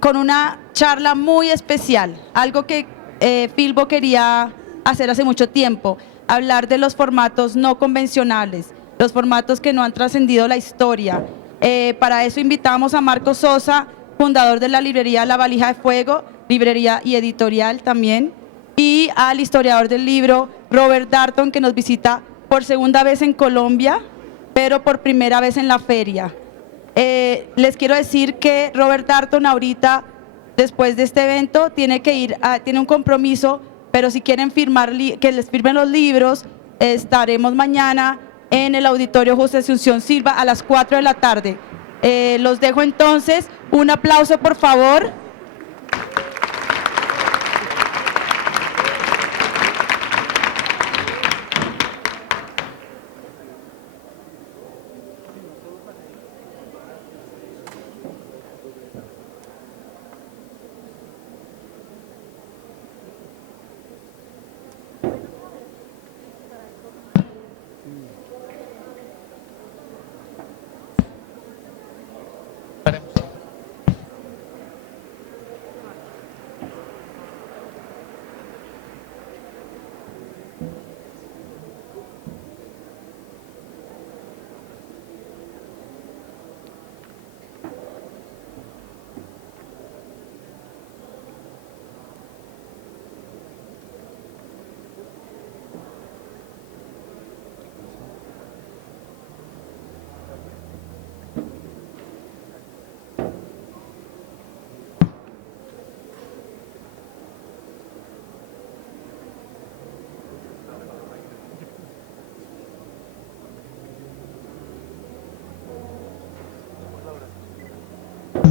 con una charla muy especial, algo que Filbo quería hacer hace mucho tiempo, hablar de los formatos no convencionales, los formatos que no han trascendido la historia. Para eso invitamos a Marcos Sosa, fundador de la librería La Valija de Fuego, librería y editorial también, y al historiador del libro, Robert Darnton, que nos visita por segunda vez en Colombia, pero por primera vez en la feria. Les quiero decir que Robert Darnton ahorita, después de este evento, tiene que ir, tiene un compromiso, pero si quieren firmar, que les firmen los libros, estaremos mañana en el Auditorio José Asunción Silva a las 4 de la tarde. Los dejo entonces, un aplauso por favor.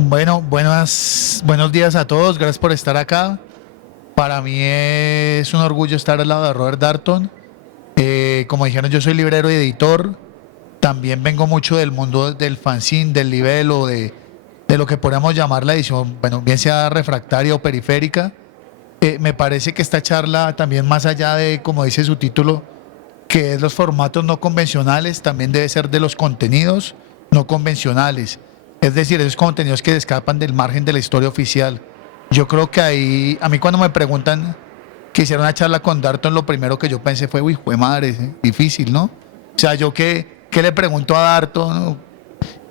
Bueno, buenos días a todos, gracias por estar acá. Para mí es un orgullo estar al lado de Robert Darnton. Como dijeron, yo soy librero y editor. También vengo mucho del mundo del fanzine, del libelo, de lo que podríamos llamar la edición, bueno, bien sea refractaria o periférica. Me parece que esta charla también, más allá de, como dice su título, que es los formatos no convencionales, también debe ser de los contenidos no convencionales. Es decir, esos contenidos que escapan del margen de la historia oficial. Yo creo que ahí, a mí cuando me preguntan que hiciera una charla con Darnton, lo primero que yo pensé fue, uy, jue madre, difícil, ¿no? O sea, yo qué le pregunto a Darnton.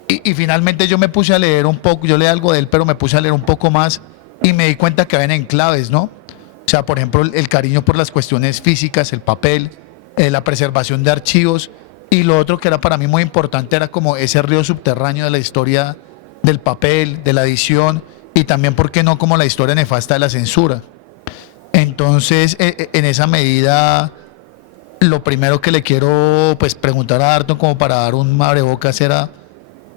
Y finalmente yo me puse a leer un poco, yo leí algo de él, pero me puse a leer un poco más y me di cuenta que había enclaves, ¿no? O sea, por ejemplo, el cariño por las cuestiones físicas, el papel, la preservación de archivos, y lo otro que era para mí muy importante era como ese río subterráneo de la historia del papel, de la edición, y también, ¿por qué no?, como la historia nefasta de la censura. Entonces, en esa medida, lo primero que le quiero pues preguntar a Darnton, como para dar un abrebocas, era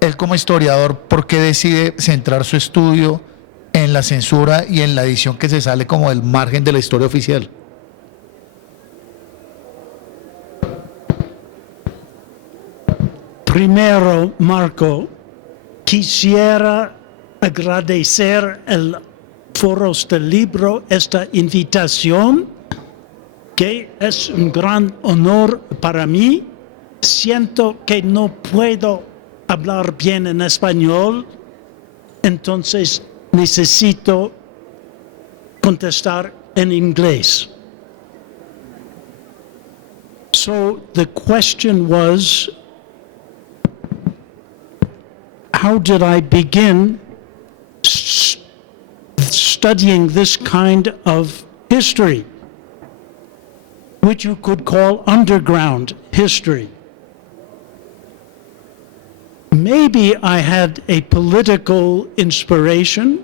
él como historiador, ¿por qué decide centrar su estudio en la censura y en la edición que se sale como del margen de la historia oficial? Primero, Marco, quisiera agradecer el Foros del Libro esta invitación, que es un gran honor para mí. Siento que no puedo hablar bien en español, entonces necesito contestar en inglés. So the question was, how did I begin studying this kind of history, which you could call underground history? Maybe I had a political inspiration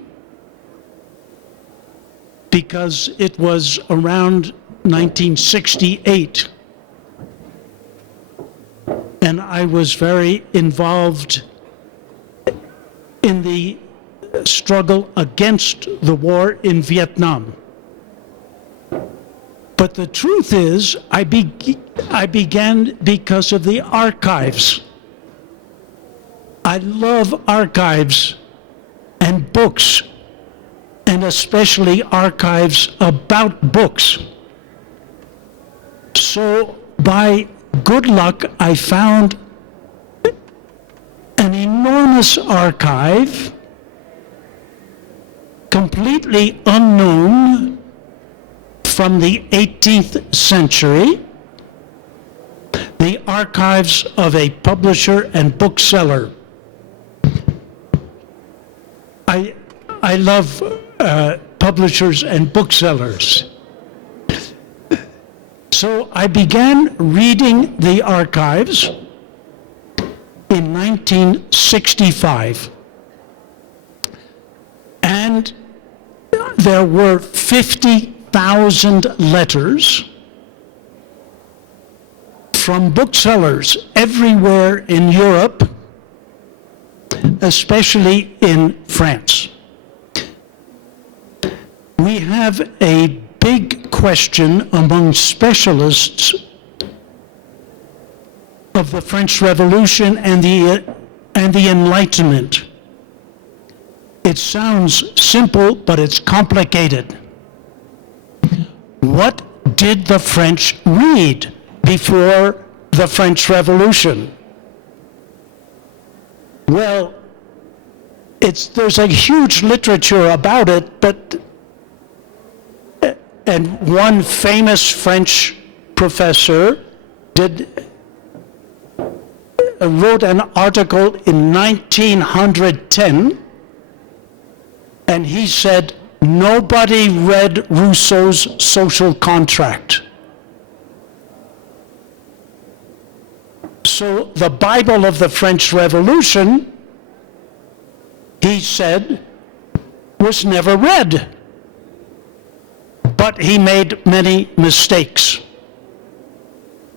because it was around 1968, and I was very involved in the struggle against the war in Vietnam. But the truth is, I began because of the archives. I love archives and books, and especially archives about books. So by good luck, I found an enormous archive completely unknown from the 18th century, the archives of a publisher and bookseller. I love publishers and booksellers. So I began reading the archives in 1965. And there were 50,000 letters from booksellers everywhere in Europe, especially in France. We have a big question among specialists of the French Revolution and the Enlightenment. It sounds simple, but it's complicated. What did the French read before the French Revolution? Well, there's a huge literature about it, and one famous French professor wrote an article in 1910, and he said nobody read Rousseau's Social Contract. So the Bible of the French Revolution, he said, was never read. But he made many mistakes.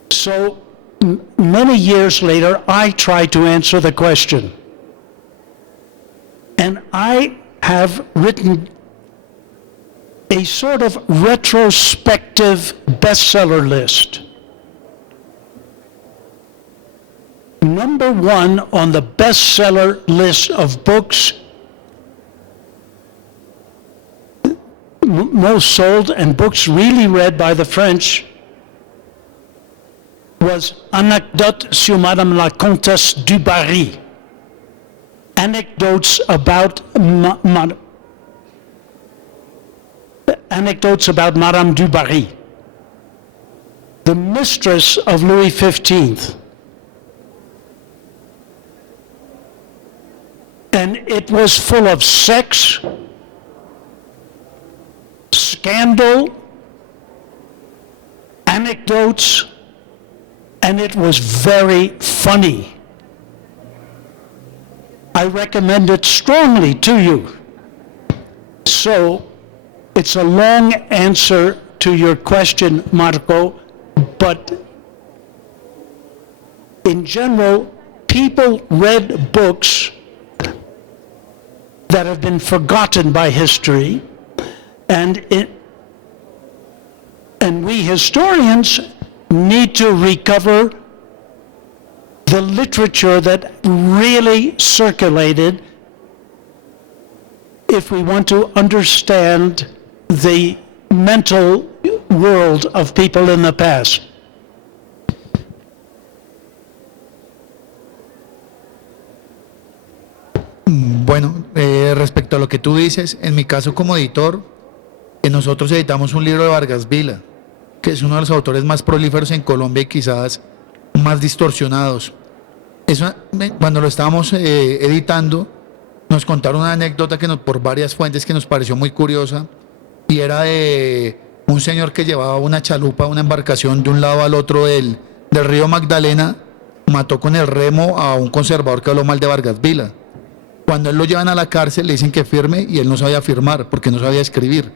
So many years later, I tried to answer the question. And I have written a sort of retrospective bestseller list. Number one on the bestseller list of books most sold and books really read by the French was Anecdotes sur Madame la Comtesse du Barry. Anecdotes about Madame du Barry, the mistress of Louis XV. And it was full of sex, scandal, anecdotes, and it was very funny. I recommend it strongly to you. So, it's a long answer to your question, Marco, but in general, people read books that have been forgotten by history, and we historians need to recover the literature that really circulated if we want to understand the mental world of people in the past. Bueno, respecto a lo que tú dices, en mi caso como editor, nosotros editamos un libro de Vargas Vila, que es uno de los autores más prolíferos en Colombia y quizás más distorsionados. Cuando lo estábamos editando, nos contaron una anécdota por varias fuentes que nos pareció muy curiosa, y era de un señor que llevaba una chalupa, una embarcación de un lado al otro del río Magdalena, mató con el remo a un conservador que habló mal de Vargas Vila. Cuando él lo llevan a la cárcel le dicen que firme y él no sabía firmar porque no sabía escribir.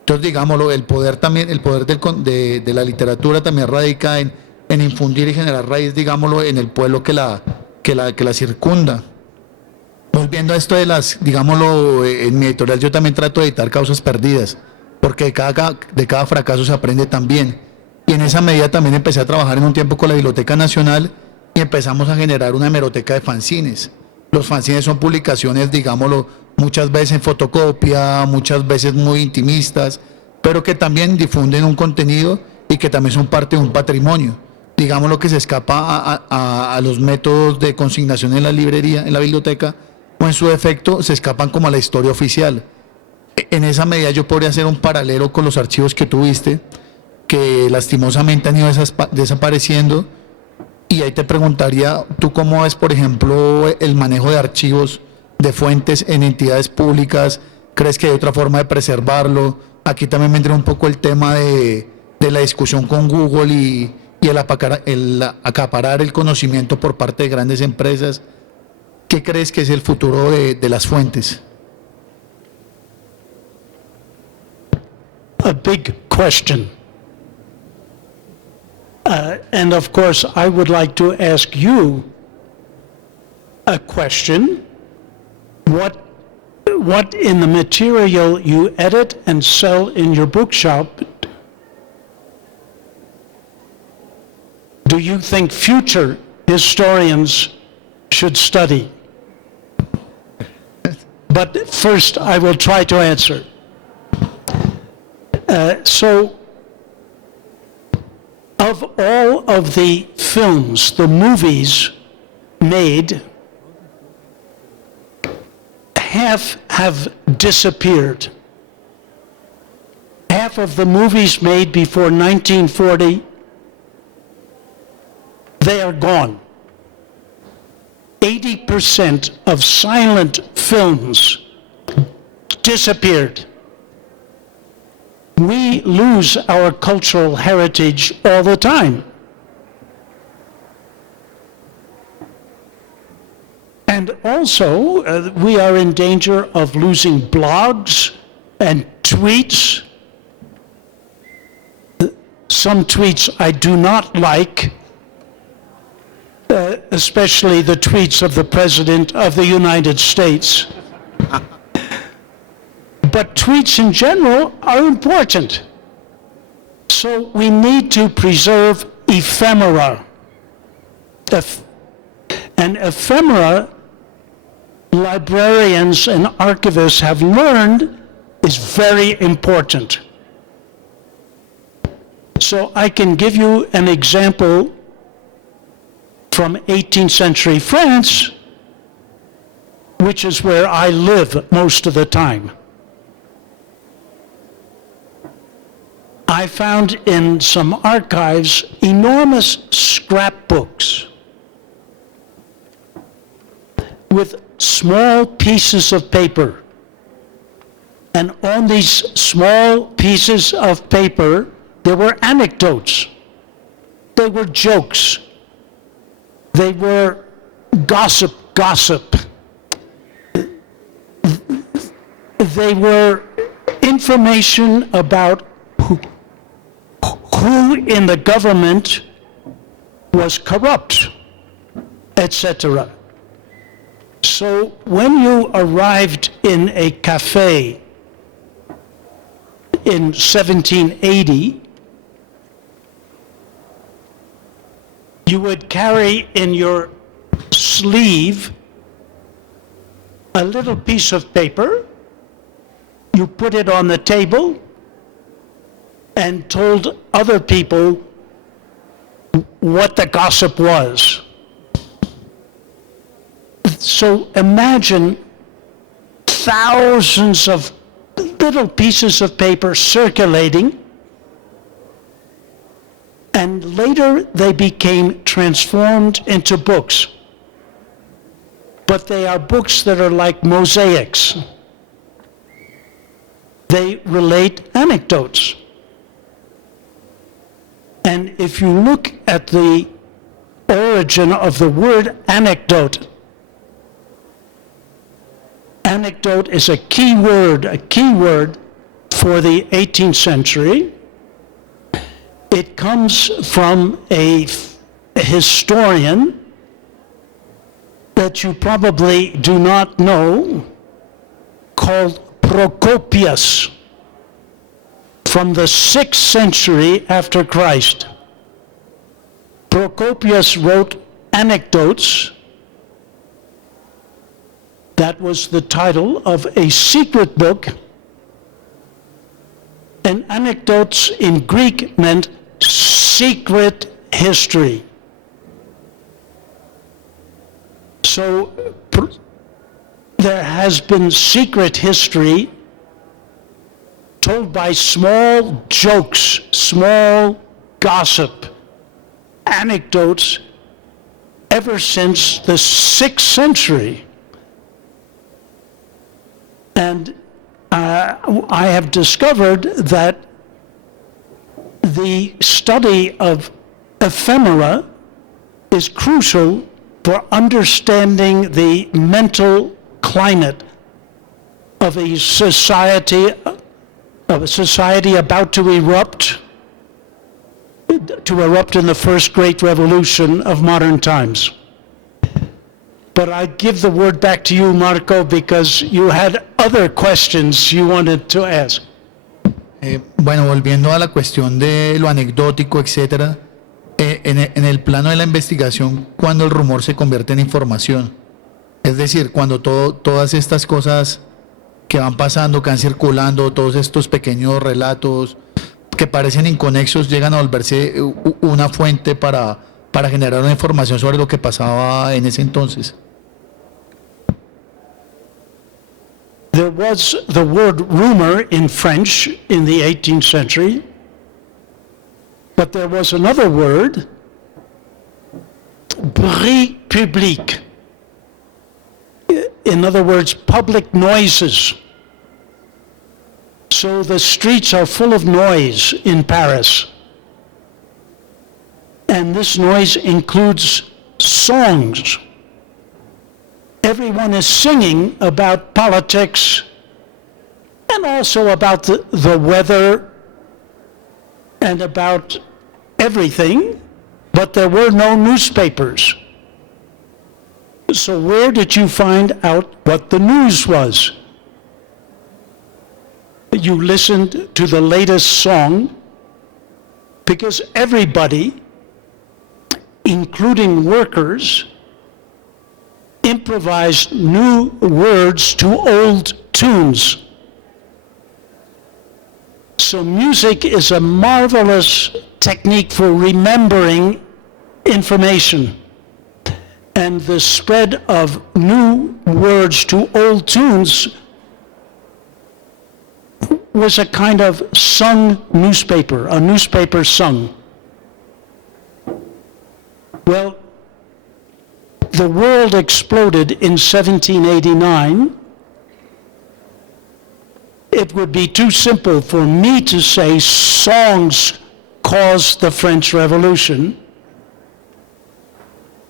Entonces, digámoslo, el poder de la literatura también radica en infundir y generar raíz, digámoslo, en el pueblo que la circunda. Volviendo a esto digámoslo, en mi editorial yo también trato de editar causas perdidas, porque de cada fracaso se aprende también. Y en esa medida también empecé a trabajar en un tiempo con la Biblioteca Nacional y empezamos a generar una hemeroteca de fanzines. Los fanzines son publicaciones, digámoslo, muchas veces en fotocopia, muchas veces muy intimistas, pero que también difunden un contenido y que también son parte de un patrimonio. Digámoslo, que se escapa a los métodos de consignación en la librería, en la biblioteca, o en su defecto se escapan como a la historia oficial. en esa medida yo podría hacer un paralelo con los archivos que tuviste, que lastimosamente han ido desapareciendo. Y ahí te preguntaría, ¿tú cómo ves, por ejemplo, el manejo de archivos, de fuentes en entidades públicas? ¿Crees que hay otra forma de preservarlo? Aquí también me entra un poco el tema de la discusión con Google y el acaparar el conocimiento por parte de grandes empresas. ¿Qué crees que es el futuro de las fuentes? A big question. And of course, I would like to ask you a question. What in the material you edit and sell in your bookshop do you think future historians should study? But first, I will try to answer. So, of all of the films, the movies made, half have disappeared. Half of the movies made before 1940, they are gone. 80% of silent films disappeared. We lose our cultural heritage all the time. And also, we are in danger of losing blogs and tweets. Some tweets I do not like, especially the tweets of the President of the United States. But tweets in general are important. So we need to preserve ephemera. And ephemera, librarians and archivists have learned, is very important. So I can give you an example from 18th century France, which is where I live most of the time. I found in some archives enormous scrapbooks with small pieces of paper. And on these small pieces of paper, there were anecdotes. They were jokes. They were gossip. They were information about who in the government was corrupt, etc. So when you arrived in a cafe in 1780, you would carry in your sleeve a little piece of paper, you put it on the table, and told other people what the gossip was. So imagine thousands of little pieces of paper circulating, and later they became transformed into books. But they are books that are like mosaics. They relate anecdotes. And if you look at the origin of the word anecdote, anecdote is a key word for the 18th century. It comes from a historian that you probably do not know, called Procopius, from the 6th century after Christ. Procopius wrote Anecdotes. That was the title of a secret book. And anecdotes in Greek meant secret history. So there has been secret history told by small jokes, small gossip, anecdotes ever since the 6th century. And I have discovered that the study of ephemera is crucial for understanding the mental climate of a society about to erupt in the first great revolution of modern times. But I give the word back to you, Marco, because you had other questions you wanted to ask. Bueno, volviendo a la cuestión de lo anecdótico, etcétera, en el plano de la investigación, cuando el rumor se convierte en información, es decir, cuando todas estas cosas que van pasando, que van circulando, todos estos pequeños relatos que parecen inconexos, llegan a volverse una fuente para generar una información sobre lo que pasaba en ese entonces. There was the word rumor in French in the 18th century, but there was another word, bruit public. In other words, public noises. So the streets are full of noise in Paris. And this noise includes songs. Everyone is singing about politics and also about the weather and about everything, but there were no newspapers. So where did you find out what the news was? You listened to the latest song because everybody, including workers, improvised new words to old tunes. So music is a marvelous technique for remembering information. And the spread of new words to old tunes was a kind of sung newspaper, a newspaper sung. Well, the world exploded in 1789. It would be too simple for me to say songs caused the French Revolution.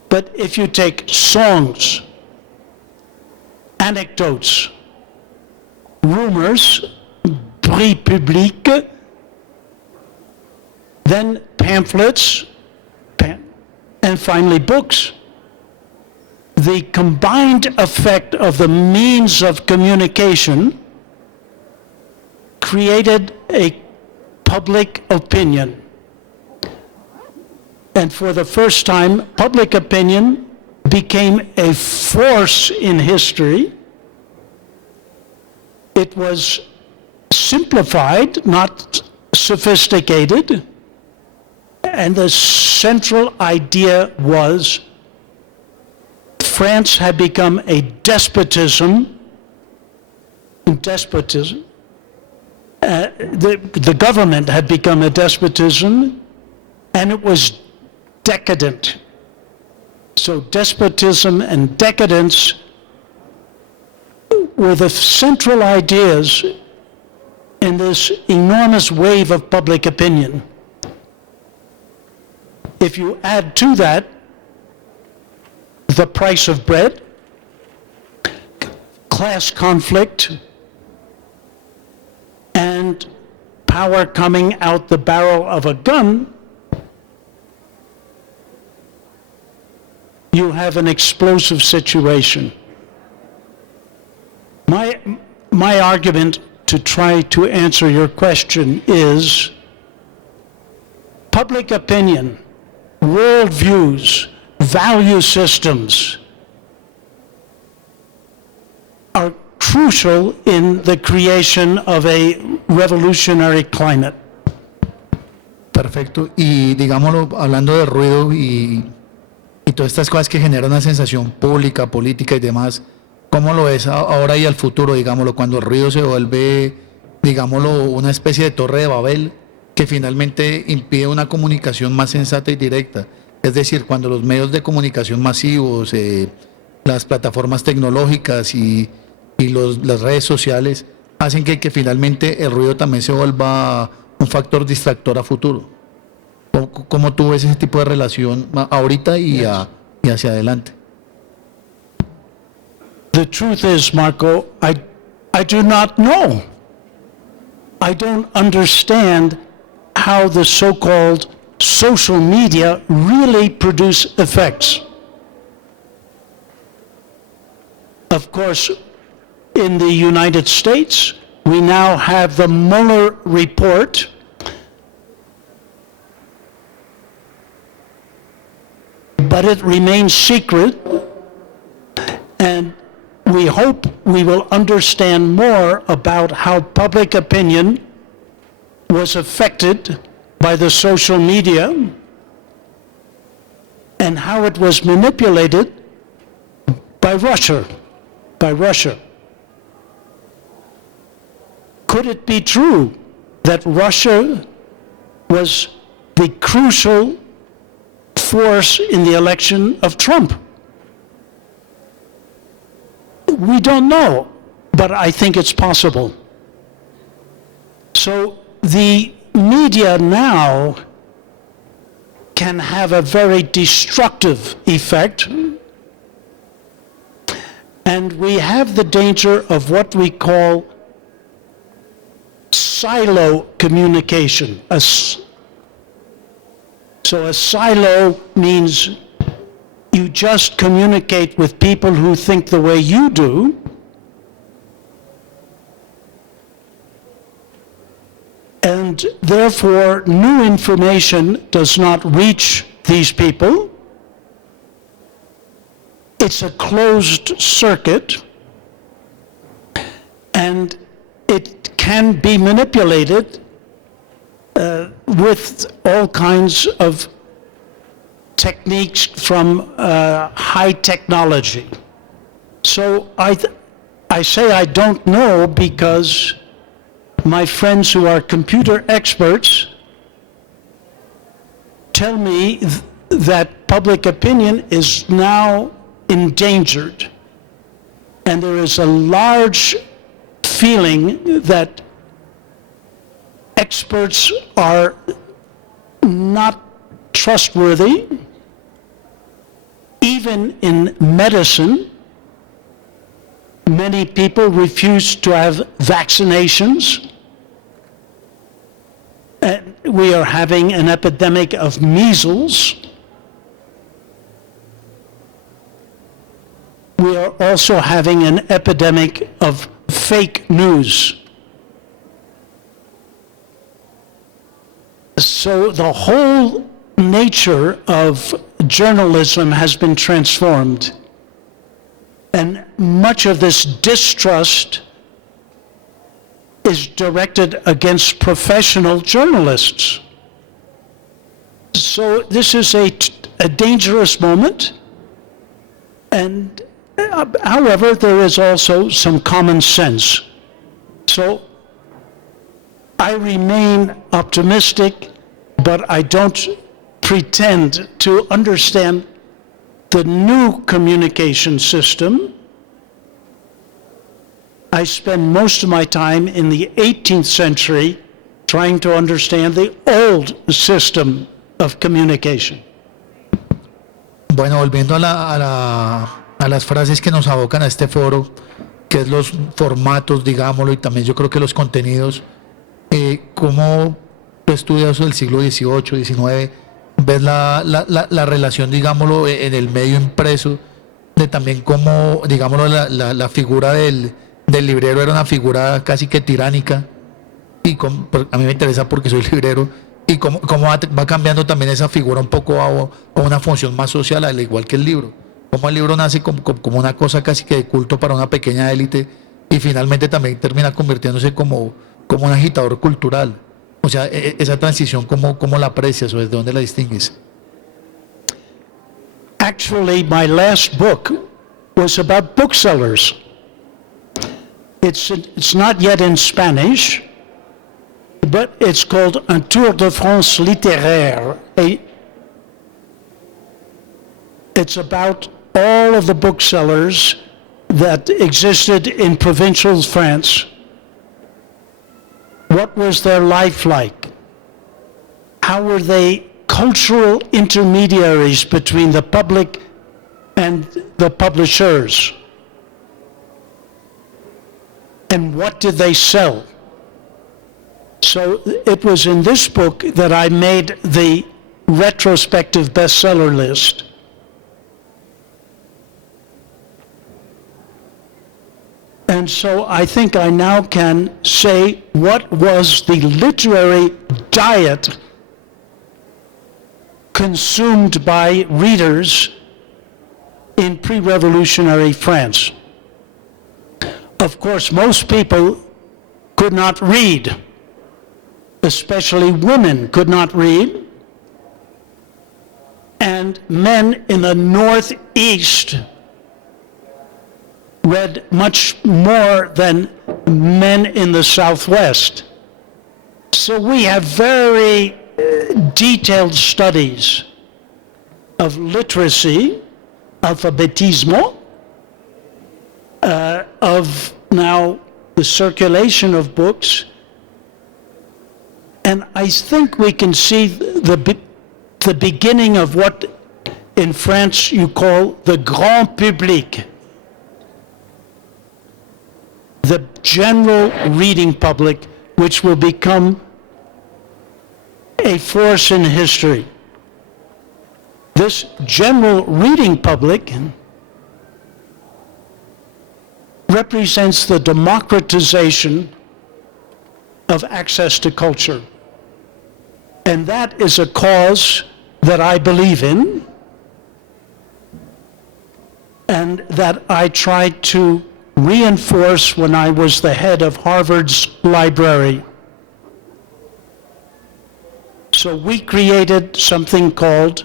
But if you take songs, anecdotes, rumors, bruit public, then pamphlets, and finally books, the combined effect of the means of communication created a public opinion. And for the first time, public opinion became a force in history. It was simplified, not sophisticated, and the central idea was France had become a despotism. The government had become a despotism, and it was decadent. So despotism and decadence were the central ideas in this enormous wave of public opinion. If you add to that the price of bread, class conflict, and power coming out the barrel of a gun, you have an explosive situation. My argument to try to answer your question is public opinion, worldviews, value systems are crucial in the creation of a revolutionary climate. Perfecto. Y digámoslo, hablando de ruido y todas estas cosas que generan una sensación pública, política y demás, ¿cómo lo ves ahora y al futuro, digámoslo, cuando el ruido se vuelve digámoslo, una especie de torre de Babel que finalmente impide una comunicación más sensata y directa. Es decir, cuando los medios de comunicación masivos, las plataformas tecnológicas y las redes sociales hacen que finalmente el ruido también se vuelva un factor distractor a futuro. ¿Cómo tú ves ese tipo de relación ahorita y hacia adelante? The truth is, Marco, I do not know. I don't understand how the so-called social media really produce effects. Of course, in the United States, we now have the Mueller report, but it remains secret, and we hope we will understand more about how public opinion was affected by the social media and how it was manipulated by Russia. Could it be true that Russia was the crucial force in the election of Trump? We don't know, but I think it's possible. So the media now can have a very destructive effect, and we have the danger of what we call silo communication. So a silo means you just communicate with people who think the way you do, and therefore new information does not reach these people. It's a closed circuit, and it can be manipulated with all kinds of techniques from high technology. So I say I don't know because my friends who are computer experts tell me that public opinion is now endangered, and there is a large feeling that experts are not trustworthy. Even in medicine, many people refuse to have vaccinations. And we are having an epidemic of measles. We are also having an epidemic of fake news. So the whole nature of journalism has been transformed. And much of this distrust is directed against professional journalists. So this is a dangerous moment. And however, there is also some common sense. So I remain optimistic, but I don't pretend to understand the new communication system. I spend most of my time in the 18th century trying to understand the old system of communication. Bueno, volviendo a las frases que nos abocan a este foro, que es los formatos, digámoslo, y también yo creo que los contenidos, ¿cómo tú estudias del siglo XVIII, XIX, ves la relación, digámoslo, en el medio impreso, de también cómo, digámoslo, la figura del librero era una figura casi que tiránica, y a mí me interesa porque soy librero, y cómo va cambiando también esa figura un poco a una función más social, al igual que el libro? Cómo el libro nace como una cosa casi que de culto para una pequeña élite, y finalmente también termina convirtiéndose como un agitador cultural. O sea, esa transición, ¿cómo la aprecias o desde dónde la distingues? Actually, my last book was about booksellers. It's not yet in Spanish, but it's called Un Tour de France littéraire. It's about all of the booksellers that existed in provincial France. What was their life like? How were they cultural intermediaries between the public and the publishers? And what did they sell? So it was in this book that I made the retrospective bestseller list. And so I think I now can say what was the literary diet consumed by readers in pre-revolutionary France. Of course, most people could not read, especially women could not read, and men in the Northeast read much more than men in the Southwest. So we have very detailed studies of literacy, alphabetismo, of now the circulation of books. And I think we can see the beginning of what in France you call the grand public, the general reading public, which will become a force in history. This general reading public represents the democratization of access to culture. And that is a cause that I believe in, and that I tried to reinforce when I was the head of Harvard's library. So we created something called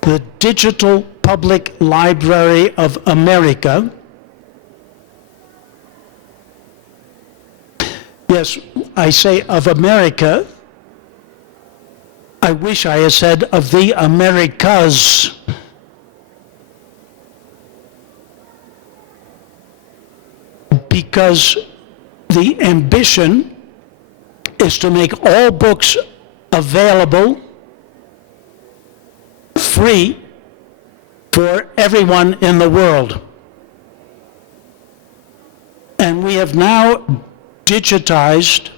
the Digital Public Library of America. Yes, I say of America. I wish I had said of the Americas. Because the ambition is to make all books available free for everyone in the world. And we have now digitized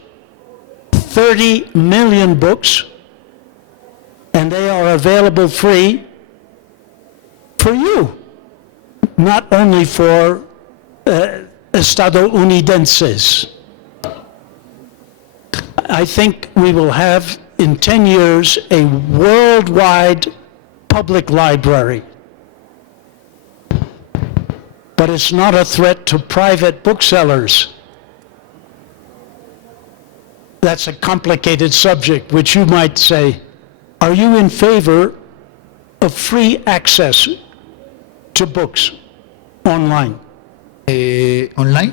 30 million books, and they are available free for you, not only for estadounidenses. I think we will have in 10 years a worldwide public library. But it's not a threat to private booksellers. That's a complicated subject, which you might say, are you in favor of free access to books online? Online.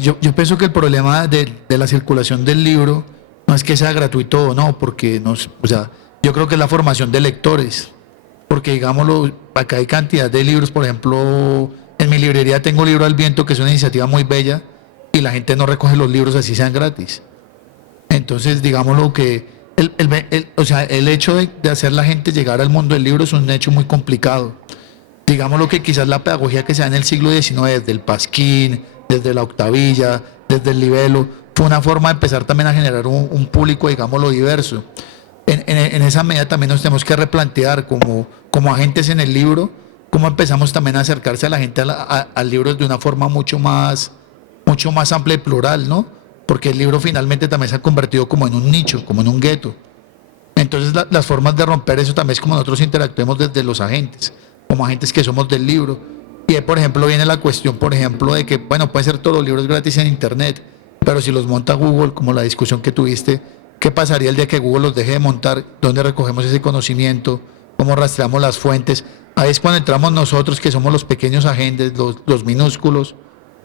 Yo pienso que el problema de la circulación del libro no es que sea gratuito o no, porque o sea, yo creo que es la formación de lectores, porque digámoslo, acá hay cantidad de libros. Por ejemplo, en mi librería tengo Libro al Viento, que es una iniciativa muy bella, y la gente no recoge los libros así sean gratis. Entonces, digámoslo que o sea, el hecho de hacer la gente llegar al mundo del libro es un hecho muy complicado. Digámoslo que quizás la pedagogía que se da en el siglo XIX, desde el Pasquín, desde la Octavilla, desde el Libelo, fue una forma de empezar también a generar un público, digámoslo, diverso. En esa medida también nos tenemos que replantear como agentes en el libro, cómo empezamos también a acercarse a la gente al libro de una forma mucho más amplia y plural, ¿no? Porque el libro finalmente también se ha convertido como en un nicho, como en un gueto. Entonces las formas de romper eso también es como nosotros interactuemos desde los agentes, como agentes que somos del libro. Y ahí, por ejemplo, viene la cuestión, por ejemplo, de que, bueno, pueden ser todos los libros gratis en internet, pero si los monta Google, como la discusión que tuviste, ¿qué pasaría el día que Google los deje de montar? ¿Dónde recogemos ese conocimiento? ¿Cómo rastreamos las fuentes? Ahí es cuando entramos nosotros, que somos los pequeños agentes, los minúsculos,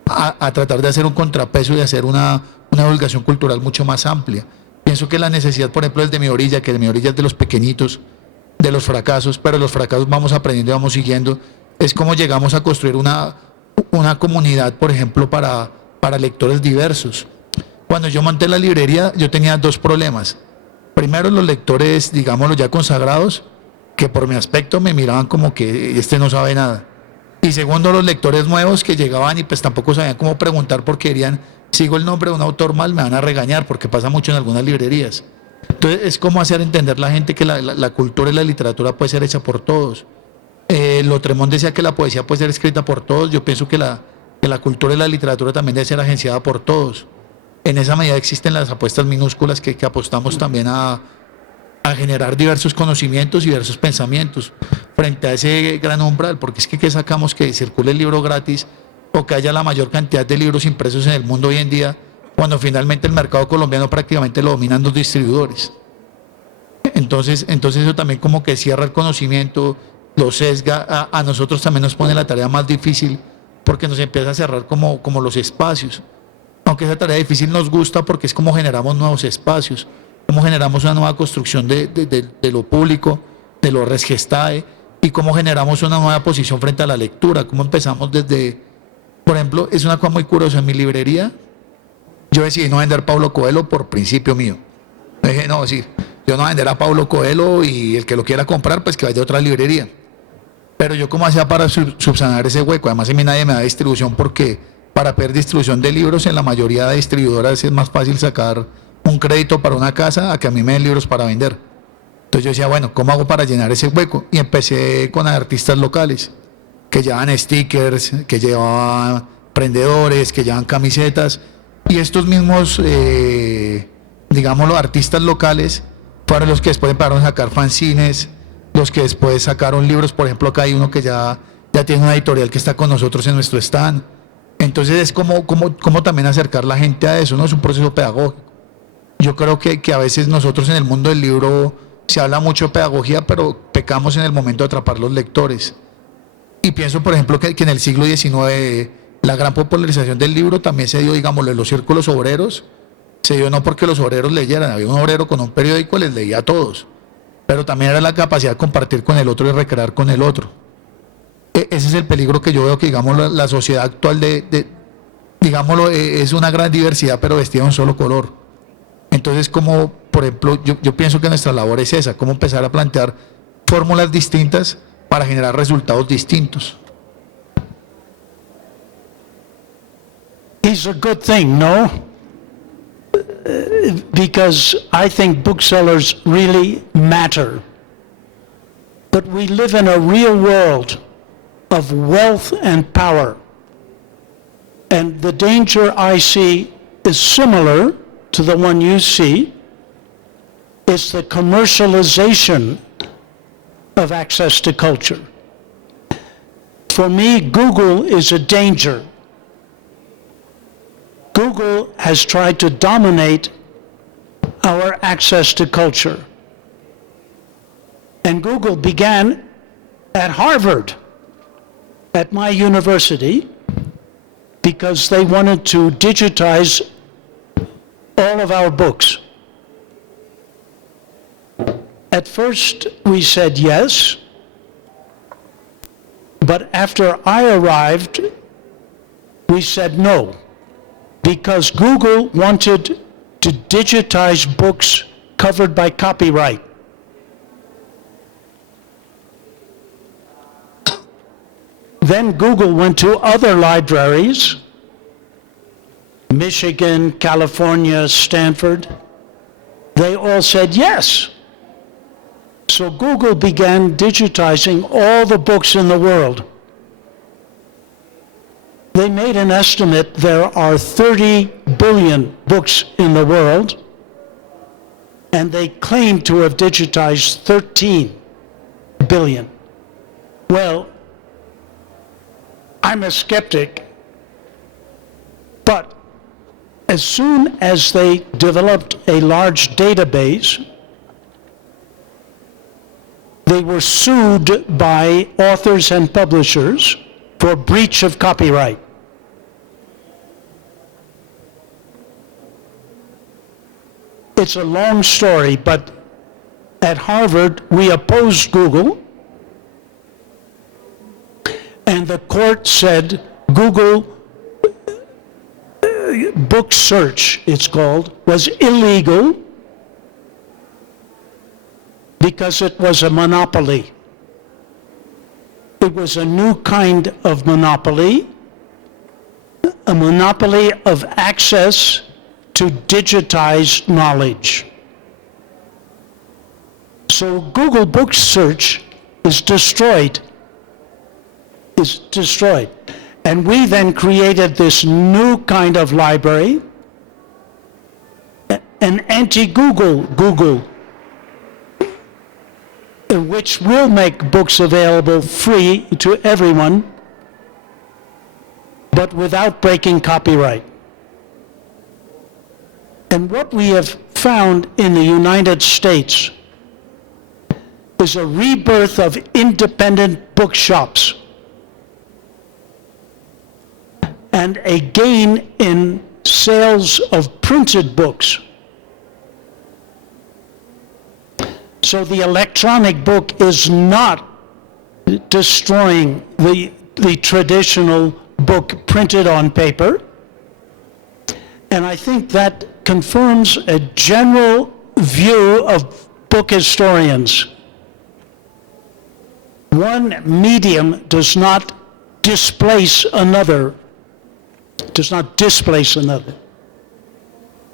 a tratar de hacer un contrapeso y hacer una divulgación cultural mucho más amplia. Pienso que la necesidad, por ejemplo, es de mi orilla, que de mi orilla es de los pequeñitos, de los fracasos, pero los fracasos vamos aprendiendo y vamos siguiendo. Es como llegamos a construir una comunidad, por ejemplo, para lectores diversos. Cuando yo monté la librería, yo tenía dos problemas. Primero, los lectores, digámoslo ya consagrados, que por mi aspecto me miraban como que este no sabe nada. Y segundo, los lectores nuevos que llegaban y pues tampoco sabían cómo preguntar porque dirían, sigo el nombre de un autor mal, me van a regañar, porque pasa mucho en algunas librerías. Entonces es como hacer entender a la gente que la cultura y la literatura puede ser hecha por todos. Lautremont decía que la poesía puede ser escrita por todos. Yo pienso que la cultura y la literatura también debe ser agenciada por todos. En esa medida existen las apuestas minúsculas que apostamos también a generar diversos conocimientos y diversos pensamientos frente a ese gran umbral, porque es que ¿qué sacamos? Que circule el libro gratis o que haya la mayor cantidad de libros impresos en el mundo hoy en día, cuando finalmente el mercado colombiano prácticamente lo dominan los distribuidores. Entonces eso también como que cierra el conocimiento, lo sesga, a nosotros también nos pone la tarea más difícil, porque nos empieza a cerrar como los espacios. Aunque esa tarea difícil nos gusta porque es como generamos nuevos espacios, cómo generamos una nueva construcción de lo público, de lo res gestae, y cómo generamos una nueva posición frente a la lectura, cómo empezamos desde, por ejemplo, es una cosa muy curiosa, en mi librería, yo decidí no vender Paulo Coelho por principio mío. Dije, no, sí, yo no voy a vender a Paulo Coelho y el que lo quiera comprar, pues que vaya a otra librería. Pero yo cómo hacía para subsanar ese hueco, además a mí nadie me da distribución porque para pedir distribución de libros en la mayoría de distribuidoras es más fácil sacar un crédito para una casa a que a mí me den libros para vender. Entonces yo decía, bueno, ¿cómo hago para llenar ese hueco? Y empecé con artistas locales que llevaban stickers, que llevaban prendedores, que llevaban camisetas, y estos mismos, digámoslo, artistas locales fueron los que después empezaron a sacar fanzines, los que después sacaron libros. Por ejemplo, acá hay uno que ya tiene una editorial que está con nosotros en nuestro stand. Entonces es como también acercar la gente a eso, ¿no? Es un proceso pedagógico. Yo creo que a veces nosotros en el mundo del libro se habla mucho de pedagogía, pero pecamos en el momento de atrapar los lectores. Y pienso, por ejemplo, que en el siglo XIX la gran popularización del libro también se dio, digámoslo, en los círculos obreros. Se dio no porque los obreros leyeran, había un obrero con un periódico y les leía a todos, pero también era la capacidad de compartir con el otro y recrear con el otro. Ese es el peligro que yo veo, que digamos la sociedad actual digámoslo, es una gran diversidad pero vestida de un solo color. Entonces, como por ejemplo, yo pienso que nuestra labor es esa, cómo empezar a plantear fórmulas distintas para generar resultados distintos. It's a good thing, no? Because I think booksellers really matter. But we live in a real world of wealth and power. And the danger I see is similar to the one you see. It's the commercialization of access to culture. For me, Google is a danger. Google has tried to dominate our access to culture. And Google began at Harvard, at my university, because they wanted to digitize all of our books. At first, we said yes, but after I arrived, we said no, because Google wanted to digitize books covered by copyright. Then Google went to other libraries, Michigan, California, Stanford. They all said yes. So Google began digitizing all the books in the world. They made an estimate there are 30 billion books in the world, and they claim to have digitized 13 billion. Well, I'm a skeptic, but as soon as they developed a large database, they were sued by authors and publishers for breach of copyright. It's a long story, but at Harvard, we opposed Google, and the court said Google book search, it's called, was illegal because it was a monopoly. It was a new kind of monopoly, a monopoly of access to digitized knowledge. So Google book search is destroyed. And we then created this new kind of library, an anti-Google Google, which will make books available free to everyone, but without breaking copyright. And what we have found in the United States is a rebirth of independent bookshops and a gain in sales of printed books. So the electronic book is not destroying the traditional book printed on paper. And I think that confirms a general view of book historians. One medium does not displace another.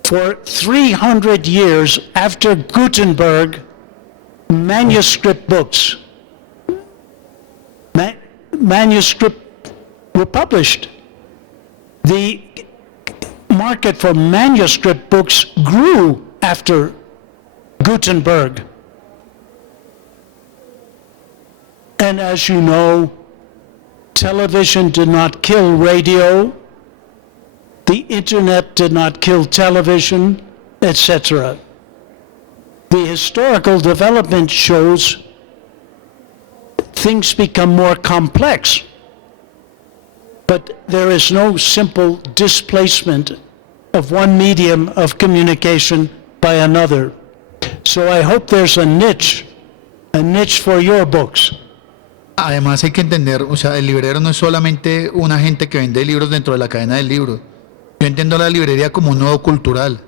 For 300 years after Gutenberg, manuscript books, manuscript were published. The market for manuscript books grew after Gutenberg. And as you know, television did not kill radio, the internet did not kill television, etc. The historical development shows things become more complex, but there is no simple displacement of one medium of communication by another. So I hope there's a niche for your books. Además hay que entender, o sea, el librero no es solamente una gente que vende libros dentro de la cadena del libro. Yo entiendo la librería como un nodo cultural.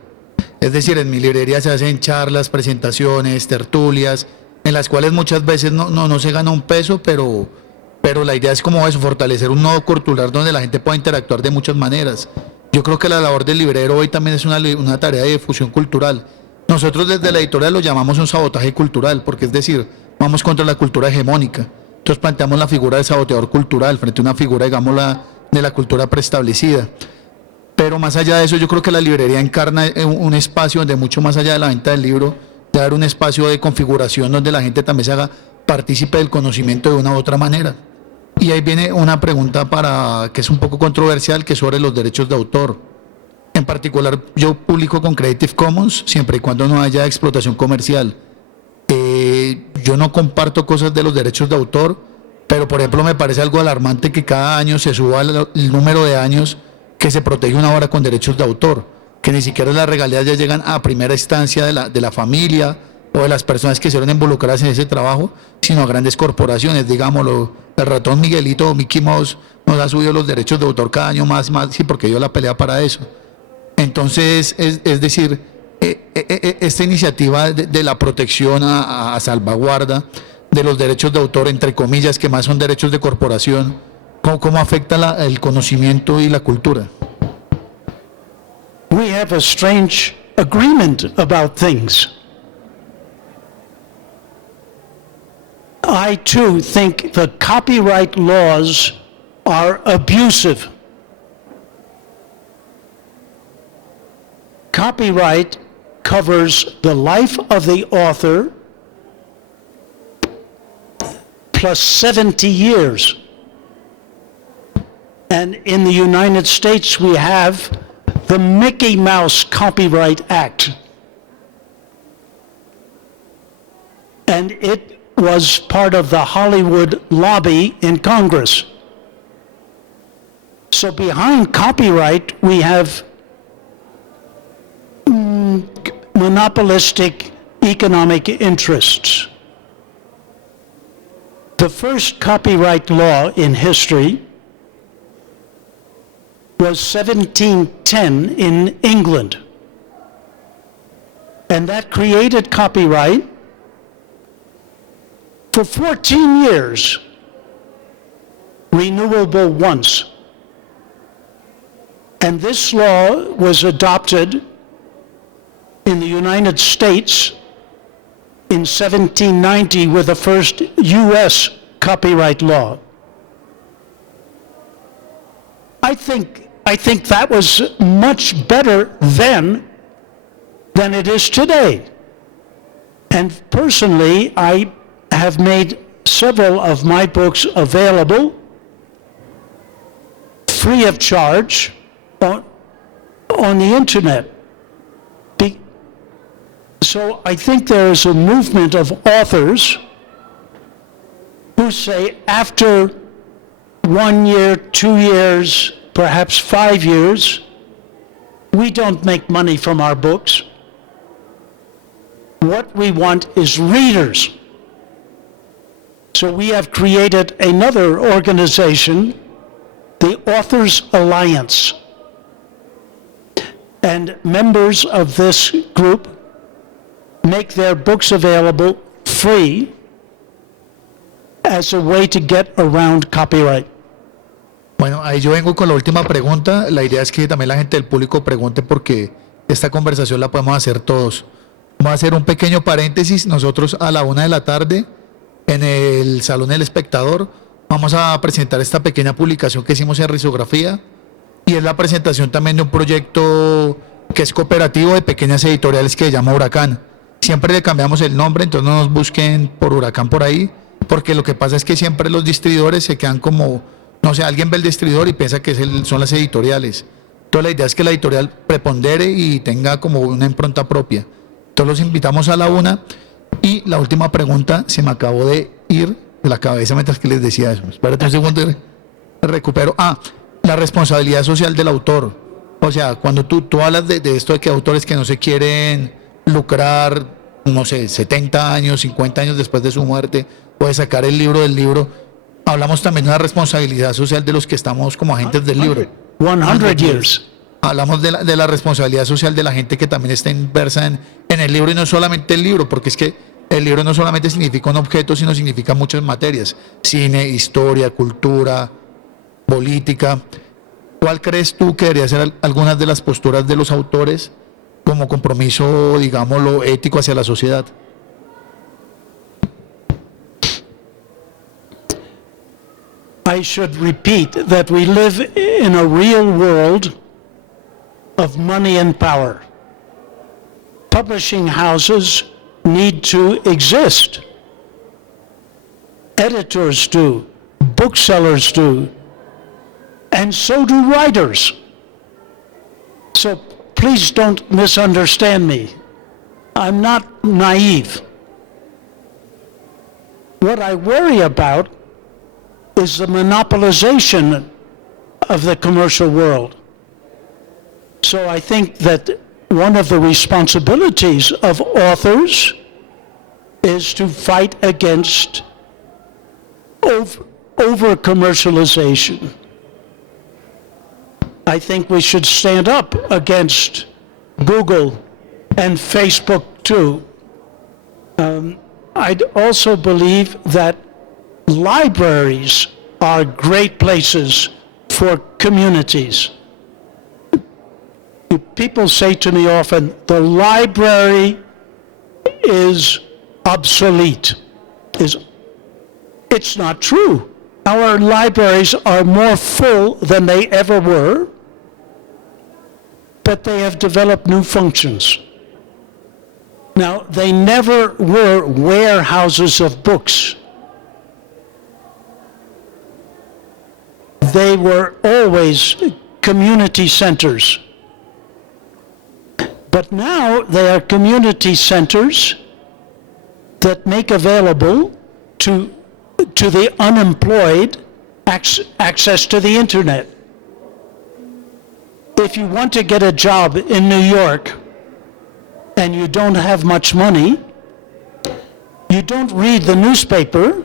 Es decir, en mi librería se hacen charlas, presentaciones, tertulias, en las cuales muchas veces no se gana un peso, pero la idea es como eso, fortalecer un nodo cultural donde la gente pueda interactuar de muchas maneras. Yo creo que la labor del librero hoy también es una tarea de difusión cultural. Nosotros desde la editorial lo llamamos un sabotaje cultural, porque es decir, vamos contra la cultura hegemónica. Entonces planteamos la figura del saboteador cultural frente a una figura, digamos, de la cultura preestablecida. Pero más allá de eso, yo creo que la librería encarna un espacio donde mucho más allá de la venta del libro, de dar un espacio de configuración donde la gente también se haga partícipe del conocimiento de una u otra manera. Y ahí viene una pregunta que es un poco controversial, que es sobre los derechos de autor. En particular, yo publico con Creative Commons siempre y cuando no haya explotación comercial. Yo no comparto cosas de los derechos de autor, pero por ejemplo me parece algo alarmante que cada año se suba el número de años que se protege una obra con derechos de autor, que ni siquiera las regalías ya llegan a primera instancia de la familia o de las personas que se ven involucradas en ese trabajo, sino a grandes corporaciones. Digámoslo, el ratón Miguelito o Mickey Mouse nos ha subido los derechos de autor cada año más, sí, porque dio la pelea para eso. Entonces, es decir, esta iniciativa de la protección a salvaguarda de los derechos de autor, entre comillas, que más son derechos de corporación, ¿cómo afecta el conocimiento y la cultura? We have a strange agreement about things. I too think the copyright laws are abusive. Copyright covers the life of the author plus 70 years. And in the United States, we have the Mickey Mouse Copyright Act. And it was part of the Hollywood lobby in Congress. So behind copyright, we have monopolistic economic interests. The first copyright law in history was 1710 in England. And that created copyright for 14 years, renewable once. And this law was adopted in the United States in 1790 with the first U.S. copyright law. I think that was much better then than it is today. And personally, I have made several of my books available free of charge on the internet. So I think there is a movement of authors who say after 1 year, 2 years, perhaps 5 years, we don't make money from our books. What we want is readers. So we have created another organization, the Authors Alliance. And members of this group make their books available free as a way to get around copyright. Bueno, ahí yo vengo con la última pregunta. La idea es que también la gente del público pregunte porque esta conversación la podemos hacer todos. Vamos a hacer un pequeño paréntesis. Nosotros a la 1 p.m. en el Salón del Espectador vamos a presentar esta pequeña publicación que hicimos en Risografía y es la presentación también de un proyecto que es cooperativo de pequeñas editoriales que se llama Huracán. Siempre le cambiamos el nombre, entonces no nos busquen por Huracán por ahí, porque lo que pasa es que siempre los distribuidores se quedan como, no sé, alguien ve el distribuidor y piensa que son las editoriales. Entonces la idea es que la editorial prepondere y tenga como una impronta propia. Entonces los invitamos a la 1 y la última pregunta se me acabó de ir de la cabeza mientras que les decía eso. Espérate un segundo, recupero. La responsabilidad social del autor. O sea, cuando tú hablas de esto de que autores que no se quieren lucrar, no sé, 70 años, 50 años después de su muerte, o de sacar el libro del libro, hablamos también de la responsabilidad social de los que estamos como agentes del libro. 100 years. Hablamos de la responsabilidad social de la gente que también está inversa en el libro y no solamente el libro, porque es que el libro no solamente significa un objeto, sino significa muchas materias, cine, historia, cultura, política. ¿Cuál crees tú que debería ser algunas de las posturas de los autores como compromiso, digámoslo, ético hacia la sociedad? I should repeat that we live in a real world of money and power. Publishing houses need to exist. Editors do, booksellers do, and so do writers. So please don't misunderstand me. I'm not naive. What I worry about is the monopolization of the commercial world. So I think that one of the responsibilities of authors is to fight against over-commercialization. I think we should stand up against Google and Facebook too. I also believe that libraries are great places for communities. People say to me often, the library is obsolete. It's not true. Our libraries are more full than they ever were, but they have developed new functions. Now, they never were warehouses of books. They were always community centers. But now they are community centers that make available to the unemployed access to the internet. If you want to get a job in New York, and you don't have much money, you don't read the newspaper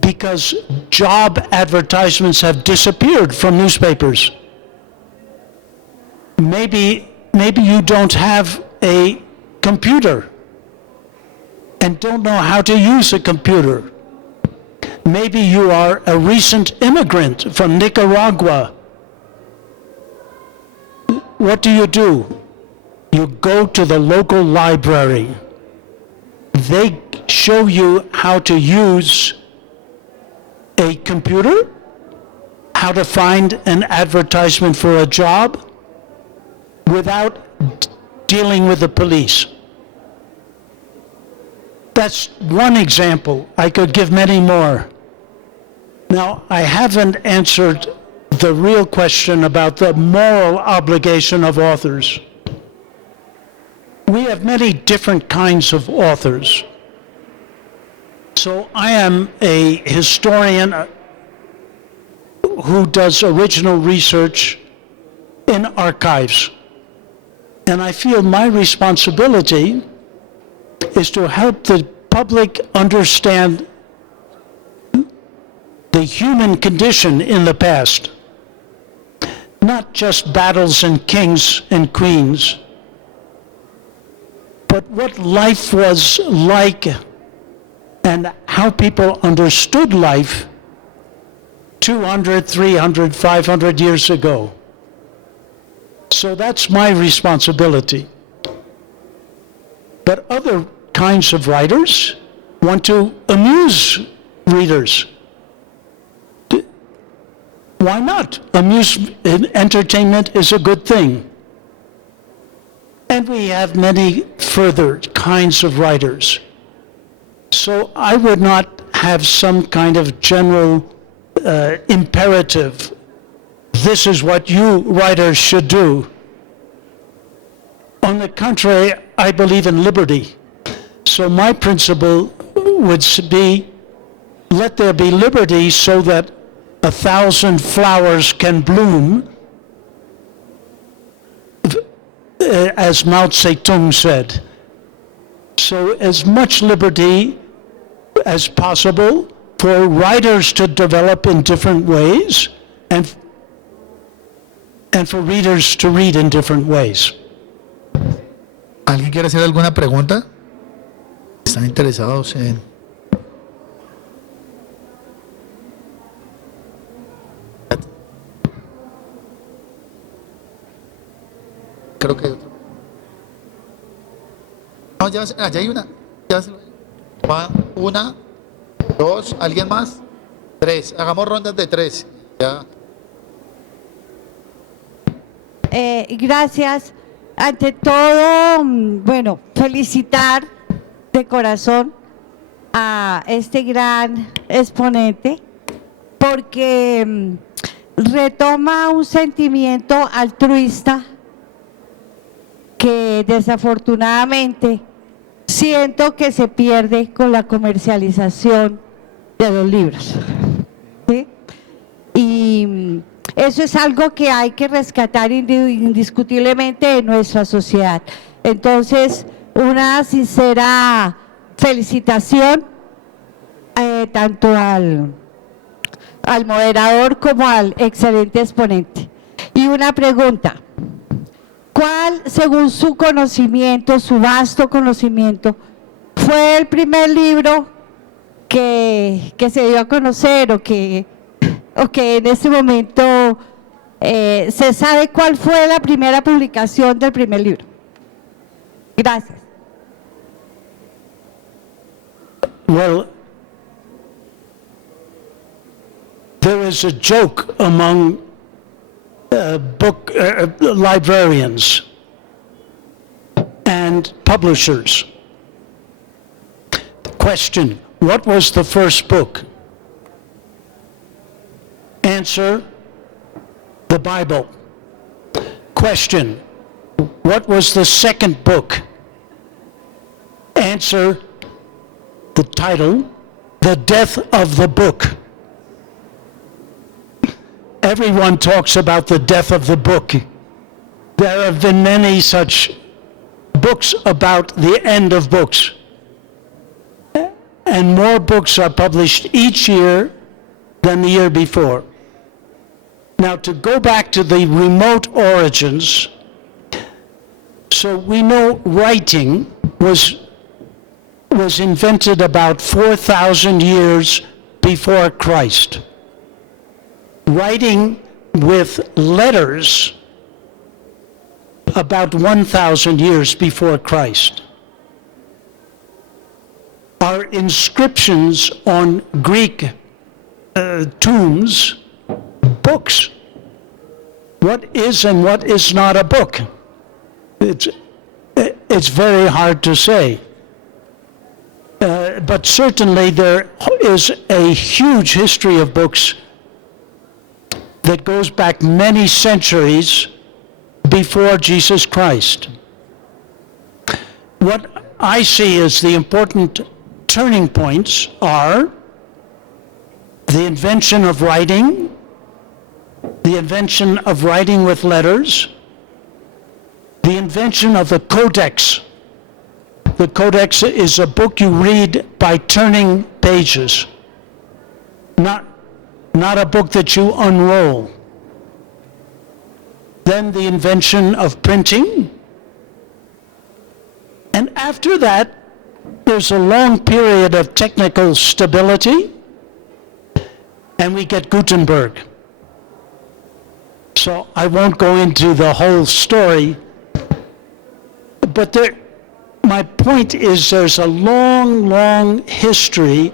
because job advertisements have disappeared from newspapers. Maybe you don't have a computer and don't know how to use a computer. Maybe you are a recent immigrant from Nicaragua. What do? You go to the local library. They show you how to use a computer, how to find an advertisement for a job without dealing with the police. That's one example. I could give many more. Now, I haven't answered the real question about the moral obligation of authors. We have many different kinds of authors. So I am a historian who does original research in archives. And I feel my responsibility is to help the public understand the human condition in the past. Not just battles and kings and queens, but what life was like and how people understood life 200, 300, 500 years ago. So that's my responsibility. But other kinds of writers want to amuse readers. Why not? Entertainment is a good thing. And we have many further kinds of writers. So I would not have some kind of general imperative. This is what you writers should do. On the contrary, I believe in liberty. So my principle would be, let there be liberty so that 1,000 flowers can bloom, as Mao Zedong said. So as much liberty as possible for writers to develop in different ways and for readers to read in different ways. ¿Alguien quiere hacer alguna pregunta? ¿Están interesados en...? Creo que hay otro. No, ya, allá hay una. Ya se lo... Va, una, dos, ¿alguien más? Tres. Hagamos rondas de tres. Ya. Gracias. Ante todo, bueno, felicitar de corazón a este gran exponente porque retoma un sentimiento altruista que desafortunadamente siento que se pierde con la comercialización de los libros. ¿Sí? Y eso es algo que hay que rescatar indiscutiblemente en nuestra sociedad. Entonces, una sincera felicitación tanto al moderador como al excelente exponente. Y una pregunta. ¿Cuál, según su conocimiento, su vasto conocimiento, fue el primer libro que se dio a conocer o que en este momento se sabe cuál fue la primera publicación del primer libro? Gracias. Well, there is a joke among book librarians and publishers. The question, what was the first book? Answer, the Bible. Question, what was the second book? Answer, the title, The Death of the Book. Everyone talks about the death of the book. There have been many such books about the end of books. And more books are published each year than the year before. Now, to go back to the remote origins, so we know writing was invented about 4,000 years before Christ. Writing with letters about 1,000 years before Christ. Our inscriptions on Greek tombs, books. What is and what is not a book? It's very hard to say. But certainly there is a huge history of books that goes back many centuries before Jesus Christ. What I see as the important turning points are the invention of writing, the invention of writing with letters, the invention of the codex. The codex is a book you read by turning pages, not a book that you unroll. Then the invention of printing. And after that, there's a long period of technical stability, and we get Gutenberg. So I won't go into the whole story, but my point is there's a long, long history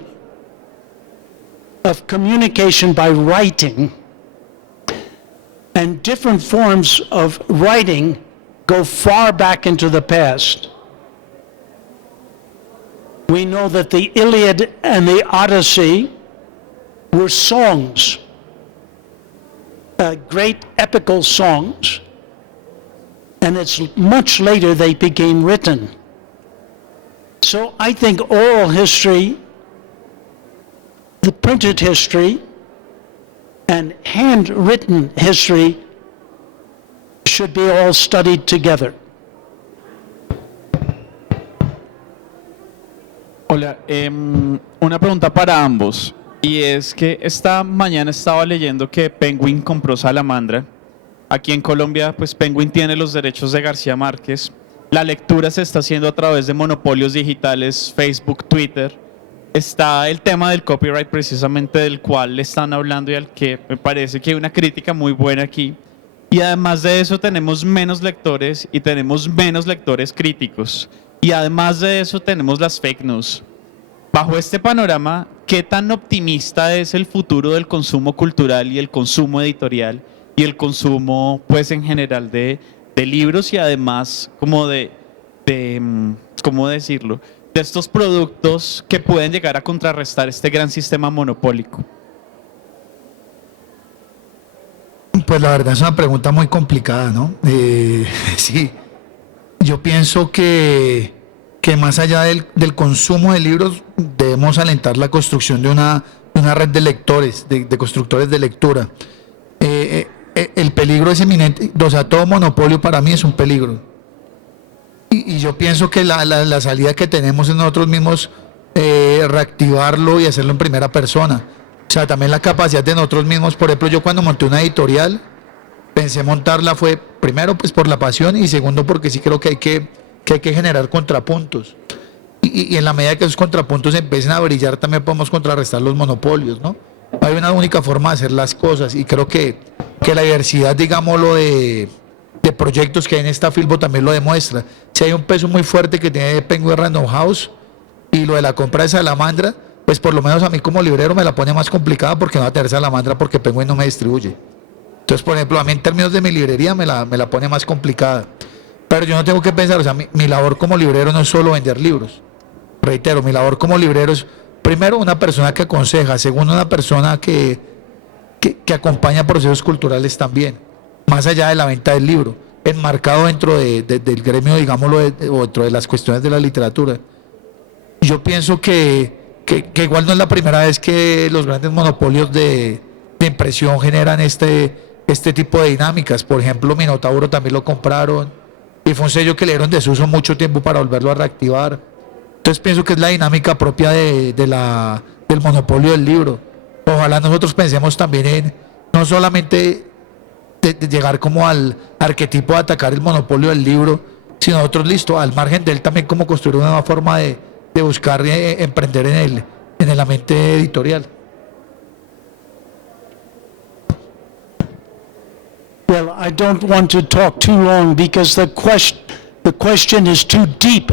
of communication by writing, and different forms of writing go far back into the past. We know that the Iliad and the Odyssey were songs, great epical songs, and it's much later they became written. So I think oral history, the printed history, and handwritten history should be all studied together. Hola, una pregunta para ambos, y es que esta mañana estaba leyendo que Penguin compró Salamandra. Aquí en Colombia, pues Penguin tiene los derechos de García Márquez. La lectura se está haciendo a través de monopolios digitales, Facebook, Twitter. Está el tema del copyright, precisamente del cual le están hablando y al que me parece que hay una crítica muy buena aquí. Y además de eso tenemos menos lectores y tenemos menos lectores críticos. Y además de eso tenemos las fake news. Bajo este panorama, ¿qué tan optimista es el futuro del consumo cultural y el consumo editorial y el consumo, pues en general, de libros y además como ¿cómo decirlo?, de estos productos que pueden llegar a contrarrestar este gran sistema monopólico? Pues la verdad es una pregunta muy complicada, ¿no? Sí, yo pienso que más allá del consumo de libros debemos alentar la construcción de una red de lectores, de constructores de lectura. El peligro es eminente, o sea, todo monopolio para mí es un peligro. Y yo pienso que la salida que tenemos es nosotros mismos reactivarlo y hacerlo en primera persona. O sea, también la capacidad de nosotros mismos. Por ejemplo, yo cuando monté una editorial, pensé montarla fue primero pues por la pasión y segundo porque sí creo que hay que generar contrapuntos. Y en la medida que esos contrapuntos empiecen a brillar, también podemos contrarrestar los monopolios, ¿no? Hay una única forma de hacer las cosas y creo que la diversidad, digámoslo, de proyectos que hay en esta Filbo también lo demuestra. Si hay un peso muy fuerte que tiene Penguin Random House y lo de la compra de Salamandra, pues por lo menos a mí como librero me la pone más complicada porque no va a tener Salamandra porque Penguin no me distribuye. Entonces, por ejemplo, a mí en términos de mi librería me la pone más complicada. Pero yo no tengo que pensar, o sea, mi labor como librero no es solo vender libros. Reitero, mi labor como librero es, primero, una persona que aconseja, segundo, una persona que acompaña procesos culturales también, más allá de la venta del libro, enmarcado dentro del gremio, digámoslo, o dentro de las cuestiones de la literatura. Yo pienso que igual no es la primera vez que los grandes monopolios de impresión generan este tipo de dinámicas. Por ejemplo, Minotauro también lo compraron, y fue un sello que le dieron desuso mucho tiempo para volverlo a reactivar. Entonces pienso que es la dinámica propia del monopolio del libro. Ojalá nosotros pensemos también en no solamente de llegar como al arquetipo de atacar el monopolio del libro, sino nosotros, listo, al margen de él también como construir una nueva forma de buscar emprender en el ambiente editorial. Well, I don't want to talk too long because the question is too deep.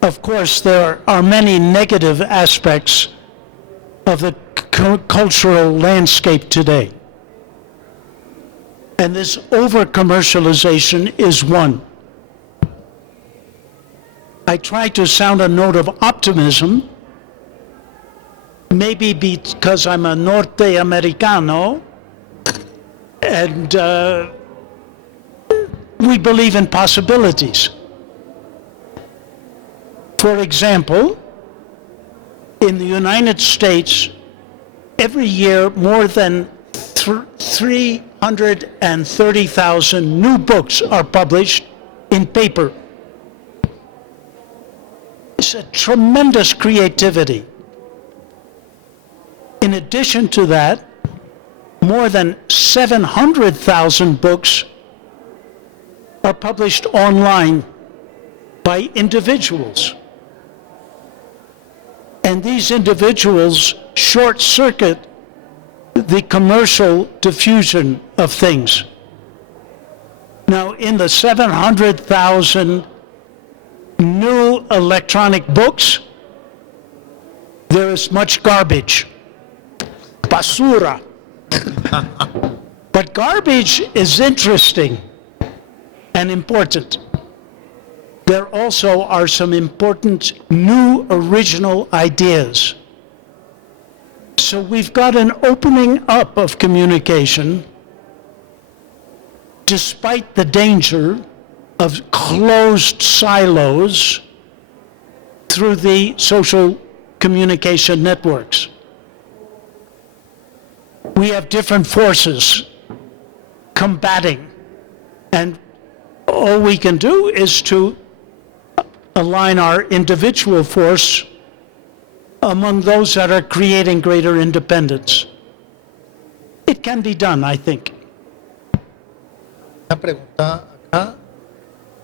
Of course, there are many negative aspects of the cultural landscape today. And this over-commercialization is one. I try to sound a note of optimism, maybe because I'm a Norteamericano, and we believe in possibilities. For example, in the United States, every year more than 330,000 new books are published in paper. It's a tremendous creativity. In addition to that, more than 700,000 books are published online by individuals. And these individuals short-circuit the commercial diffusion of things. Now, in the 700,000 new electronic books, there is much garbage, basura. But garbage is interesting and important. There also are some important new original ideas. So we've got an opening up of communication despite the danger of closed silos through the social communication networks. We have different forces combating, and all we can do is to align our individual force among those that are creating greater independence. It can be done, I think. Una pregunta acá,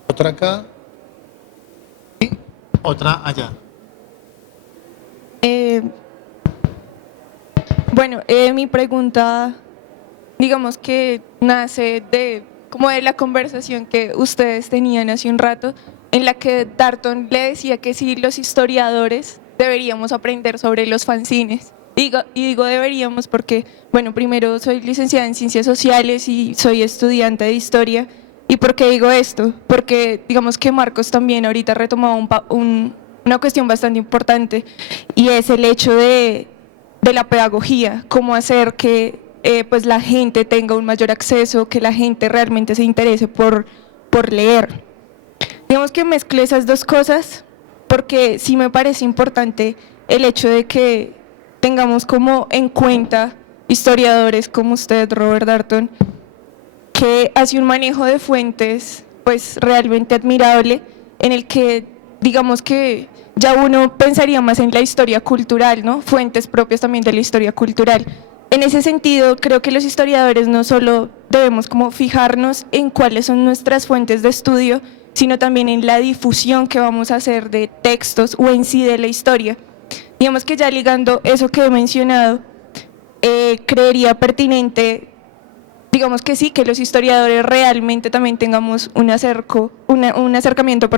otra acá y otra allá. Mi pregunta, digamos que nace de la conversación que ustedes tenían hace un rato, en la que Darton le decía que sí, los historiadores deberíamos aprender sobre los fanzines. Y digo deberíamos porque, primero soy licenciada en Ciencias Sociales y soy estudiante de Historia. ¿Y por qué digo esto? Porque digamos que Marcos también ahorita retomaba una cuestión bastante importante, y es el hecho de la pedagogía, cómo hacer que pues la gente tenga un mayor acceso, que la gente realmente se interese por leer. Digamos que mezclé esas dos cosas porque sí me parece importante el hecho de que tengamos como en cuenta historiadores como usted, Robert Darton, que hace un manejo de fuentes pues realmente admirable, en el que digamos que ya uno pensaría más en la historia cultural, ¿no? Fuentes propias también de la historia cultural. En ese sentido, creo que los historiadores no solo debemos como fijarnos en cuáles son nuestras fuentes de estudio, sino también en la difusión que vamos a hacer de textos o en sí de la historia. Digamos que ya ligando eso que he mencionado, creería pertinente, digamos que sí, que los historiadores realmente también tengamos un acercamiento,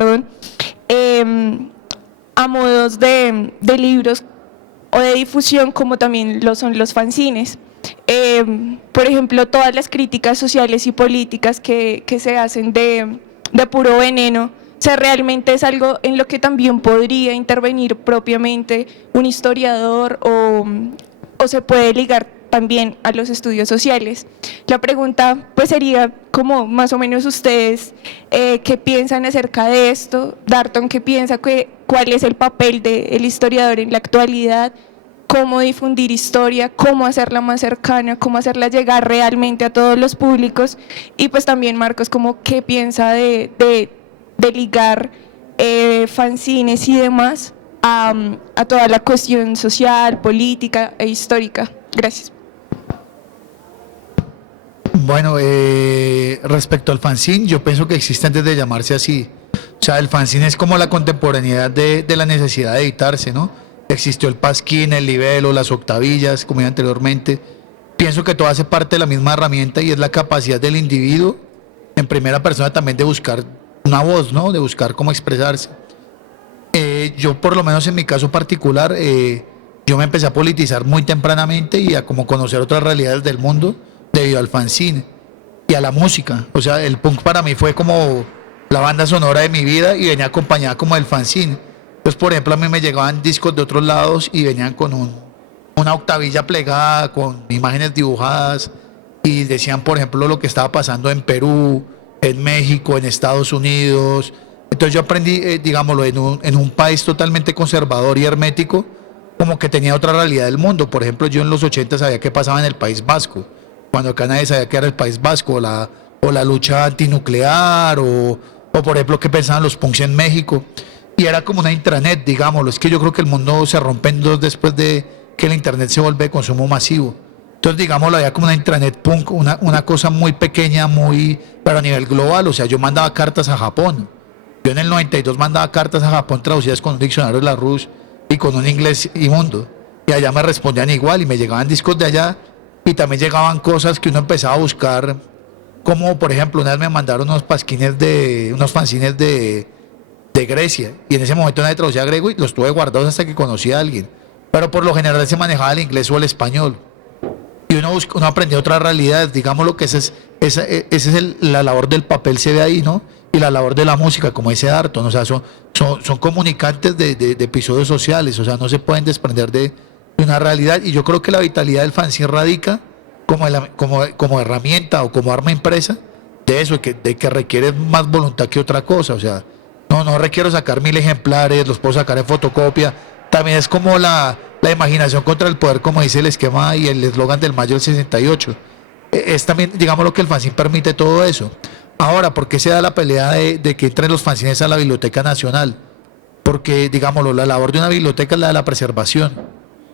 a modos de libros o de difusión, como también lo son los fanzines. Por ejemplo, todas las críticas sociales y políticas que se hacen de puro veneno, o sea, realmente es algo en lo que también podría intervenir propiamente un historiador, o se puede ligar también a los estudios sociales. La pregunta pues sería como más o menos ustedes qué piensan acerca de esto. Darton, ¿qué piensa? ¿Cuál es el papel del historiador en la actualidad? cómo difundir historia, cómo hacerla más cercana, cómo hacerla llegar realmente a todos los públicos. Y pues también Marcos, como qué piensa de ligar fanzines y demás a toda la cuestión social, política e histórica. Gracias. Bueno, respecto al fanzine, yo pienso que existe antes de llamarse así. O sea, el fanzine es como la contemporaneidad de la necesidad de editarse, ¿no? Existió el pasquín, el libelo, las octavillas, como dije anteriormente. Pienso que todo hace parte de la misma herramienta y es la capacidad del individuo, en primera persona también, de buscar una voz, ¿no? De buscar cómo expresarse. Yo, por lo menos en mi caso particular, yo me empecé a politizar muy tempranamente y a como conocer otras realidades del mundo debido al fanzine y a la música. O sea, el punk para mí fue como la banda sonora de mi vida y venía acompañada como del fanzine. Entonces, por ejemplo, a mí me llegaban discos de otros lados y venían con una octavilla plegada, con imágenes dibujadas, y decían, por ejemplo, lo que estaba pasando en Perú, en México, en Estados Unidos. Entonces yo aprendí, digámoslo, en un país totalmente conservador y hermético, como que tenía otra realidad del mundo. Por ejemplo, yo en los 80 sabía qué pasaba en el País Vasco, cuando acá nadie sabía qué era el País Vasco, o la lucha antinuclear, o por ejemplo qué pensaban los punks en México. Y era como una intranet, digámoslo. Es que yo creo que el mundo se rompe en dos después de que el internet se vuelve de consumo masivo. Entonces, digámoslo, había como una intranet punk, una cosa muy pequeña, pero a nivel global. O sea, yo mandaba cartas a Japón. Yo en el 92 mandaba cartas a Japón traducidas con un diccionario de Larousse y con un inglés inmundo. Y allá me respondían igual y me llegaban discos de allá y también llegaban cosas que uno empezaba a buscar, como por ejemplo, una vez me mandaron unos fanzines de Grecia, y en ese momento nadie traducía griego y los tuve guardados hasta que conocí a alguien. Pero por lo general se manejaba el inglés o el español. Y uno aprendía otras realidades, digamos lo que esa es la labor del papel, se ve ahí, ¿no? Y la labor de la música, como dice Darton, o sea, son comunicantes de episodios sociales, o sea, no se pueden desprender de una realidad. Y yo creo que la vitalidad del fanzine radica como herramienta o como arma impresa de eso, de que requiere más voluntad que otra cosa. O sea, no requiero sacar 1000 ejemplares, los puedo sacar en fotocopia. También es como la imaginación contra el poder, como dice el esquema y el eslogan del mayo del 68. Es también, digamos, lo que el fanzine permite todo eso. Ahora, ¿por qué se da la pelea de que entren los fanzines a la Biblioteca Nacional? Porque, digámoslo, la labor de una biblioteca es la de la preservación,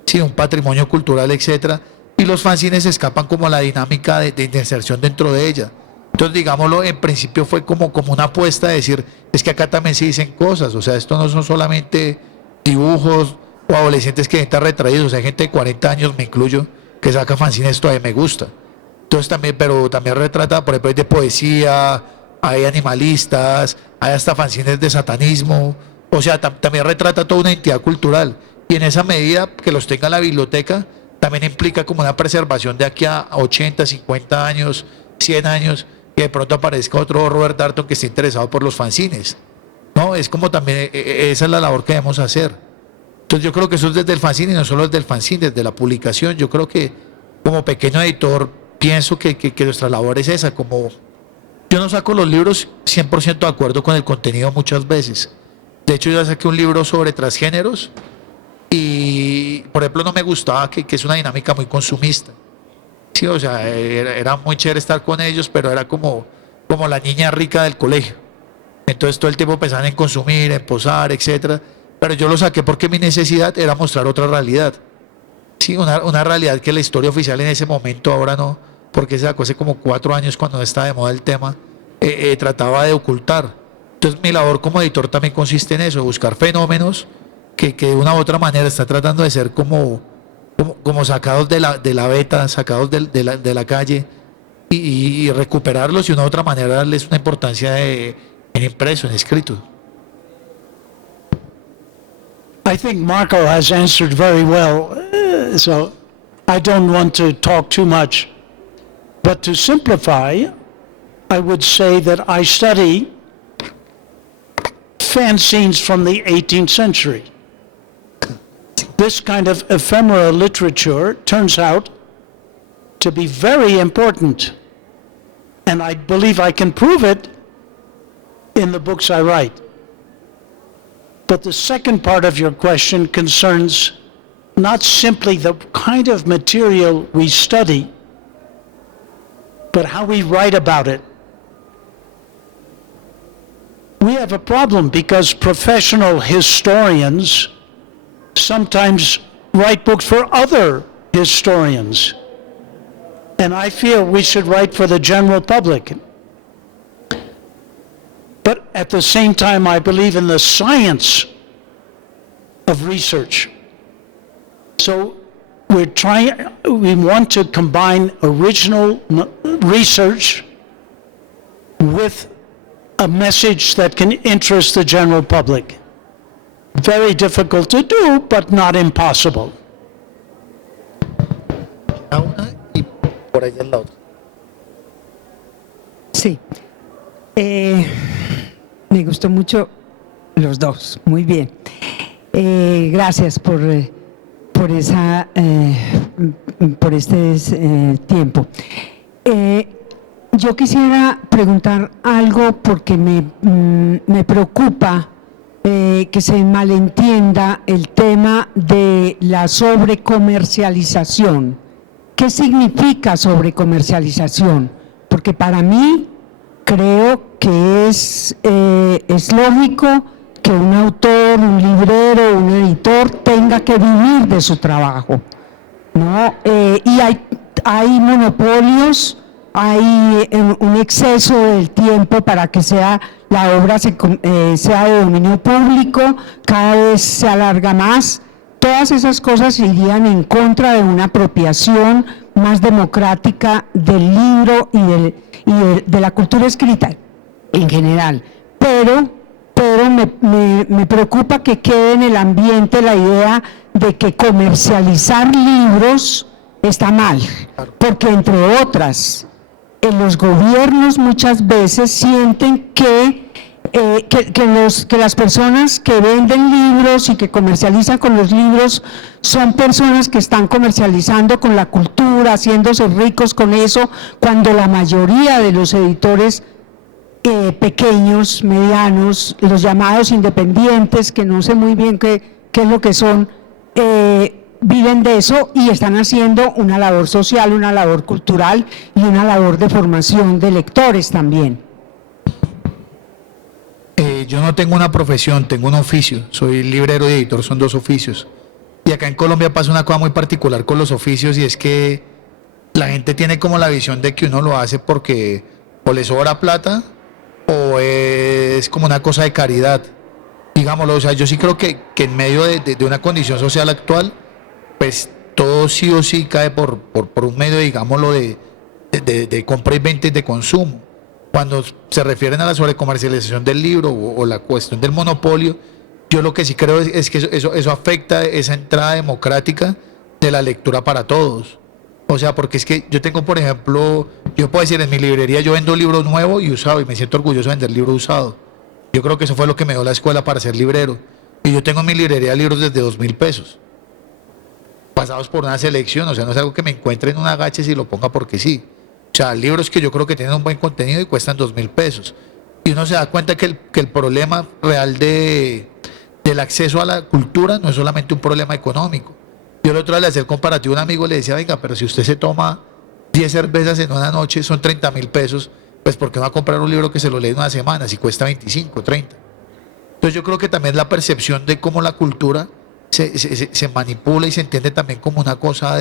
sí, un patrimonio cultural, etcétera, y los fanzines escapan como a la dinámica de inserción dentro de ella. Entonces, digámoslo, en principio fue como una apuesta de decir, es que acá también se dicen cosas, o sea, esto no son solamente dibujos o adolescentes que están retraídos, o sea, hay gente de 40 años, me incluyo, que saca fanzines, todavía me gusta. Entonces también, pero también retrata, por ejemplo, hay de poesía, hay animalistas, hay hasta fanzines de satanismo, o sea, también retrata toda una entidad cultural, y en esa medida que los tenga la biblioteca, también implica como una preservación de aquí a 80, 50 años, 100 años, que de pronto aparezca otro Robert Darton que esté interesado por los fanzines, ¿no? Es como también, esa es la labor que debemos hacer. Entonces yo creo que eso es desde el fanzine, y no solo desde el fanzine, desde la publicación. Yo creo que como pequeño editor pienso que nuestra labor es esa, como yo no saco los libros 100% de acuerdo con el contenido muchas veces. De hecho, yo saqué un libro sobre transgéneros y, por ejemplo, no me gustaba que es una dinámica muy consumista. Sí, o sea, era muy chévere estar con ellos, pero era como la niña rica del colegio. Entonces todo el tiempo pensaban en consumir, en posar, etcétera. Pero yo lo saqué porque mi necesidad era mostrar otra realidad. Sí, una realidad que la historia oficial en ese momento, ahora no, porque se sacó hace como 4 años cuando no estaba de moda el tema, trataba de ocultar. Entonces mi labor como editor también consiste en eso, buscar fenómenos que de una u otra manera están tratando de ser como sacados de la beta, sacados de la calle, y recuperarlos y de una u otra manera darles una importancia en impreso, en escrito. I think Marco has answered very well, so I don't want to talk too much. But to simplify, I would say that I study fanzines from the 18th century. This kind of ephemera literature turns out to be very important, and I believe I can prove it in the books I write. But the second part of your question concerns not simply the kind of material we study, but how we write about it. We have a problem because professional historians sometimes write books for other historians. And I feel we should write for the general public. But at the same time, I believe in the science of research. So we want to combine original research with a message that can interest the general public. Very difficult to do, but not impossible. Una y por allá al lado. Sí. Me gustó mucho los dos. Muy bien. Gracias por este tiempo. Yo quisiera preguntar algo porque me preocupa que se malentienda el tema de la sobrecomercialización. ¿Qué significa sobrecomercialización? Porque para mí creo que es lógico que un autor, un librero, un editor tenga que vivir de su trabajo, ¿no? Y hay monopolios, hay un exceso del tiempo para que la obra sea de dominio público, cada vez se alarga más. Todas esas cosas irían en contra de una apropiación más democrática del libro y de la cultura escrita en general. Pero me preocupa que quede en el ambiente la idea de que comercializar libros está mal, porque entre otras, los gobiernos muchas veces sienten que las personas que venden libros y que comercializan con los libros son personas que están comercializando con la cultura, haciéndose ricos con eso, cuando la mayoría de los editores pequeños, medianos, los llamados independientes, que no sé muy bien qué es lo que son, viven de eso y están haciendo una labor social, una labor cultural y una labor de formación de lectores también. Yo no tengo una profesión, tengo un oficio. Soy librero y editor, son dos oficios. Y acá en Colombia pasa una cosa muy particular con los oficios, y es que la gente tiene como la visión de que uno lo hace porque o le sobra plata o es como una cosa de caridad. Digámoslo, o sea, yo sí creo que en medio de una condición social actual, pues todo sí o sí cae por un medio, digámoslo, de compra y venta y de consumo. Cuando se refieren a la sobrecomercialización del libro o la cuestión del monopolio, yo lo que sí creo es que eso afecta esa entrada democrática de la lectura para todos. O sea, porque es que yo tengo, por ejemplo, yo puedo decir, en mi librería yo vendo libros nuevos y usados, y me siento orgulloso de vender libros usados. Yo creo que eso fue lo que me dio la escuela para ser librero. Y yo tengo en mi librería libros desde 2.000 pesos, pasados por una selección. O sea, no es algo que me encuentre en un agache y lo ponga porque sí. O sea, libros que yo creo que tienen un buen contenido y cuestan 2.000 pesos. Y uno se da cuenta que el problema real del acceso a la cultura no es solamente un problema económico. Yo el otro día le hacía el comparativo a un amigo, le decía, venga, pero si usted se toma 10 cervezas en una noche, son 30.000 pesos, pues ¿por qué no va a comprar un libro que se lo lee en una semana si cuesta 25, 30? Entonces yo creo que también la percepción de cómo la cultura se manipula y se entiende también como una cosa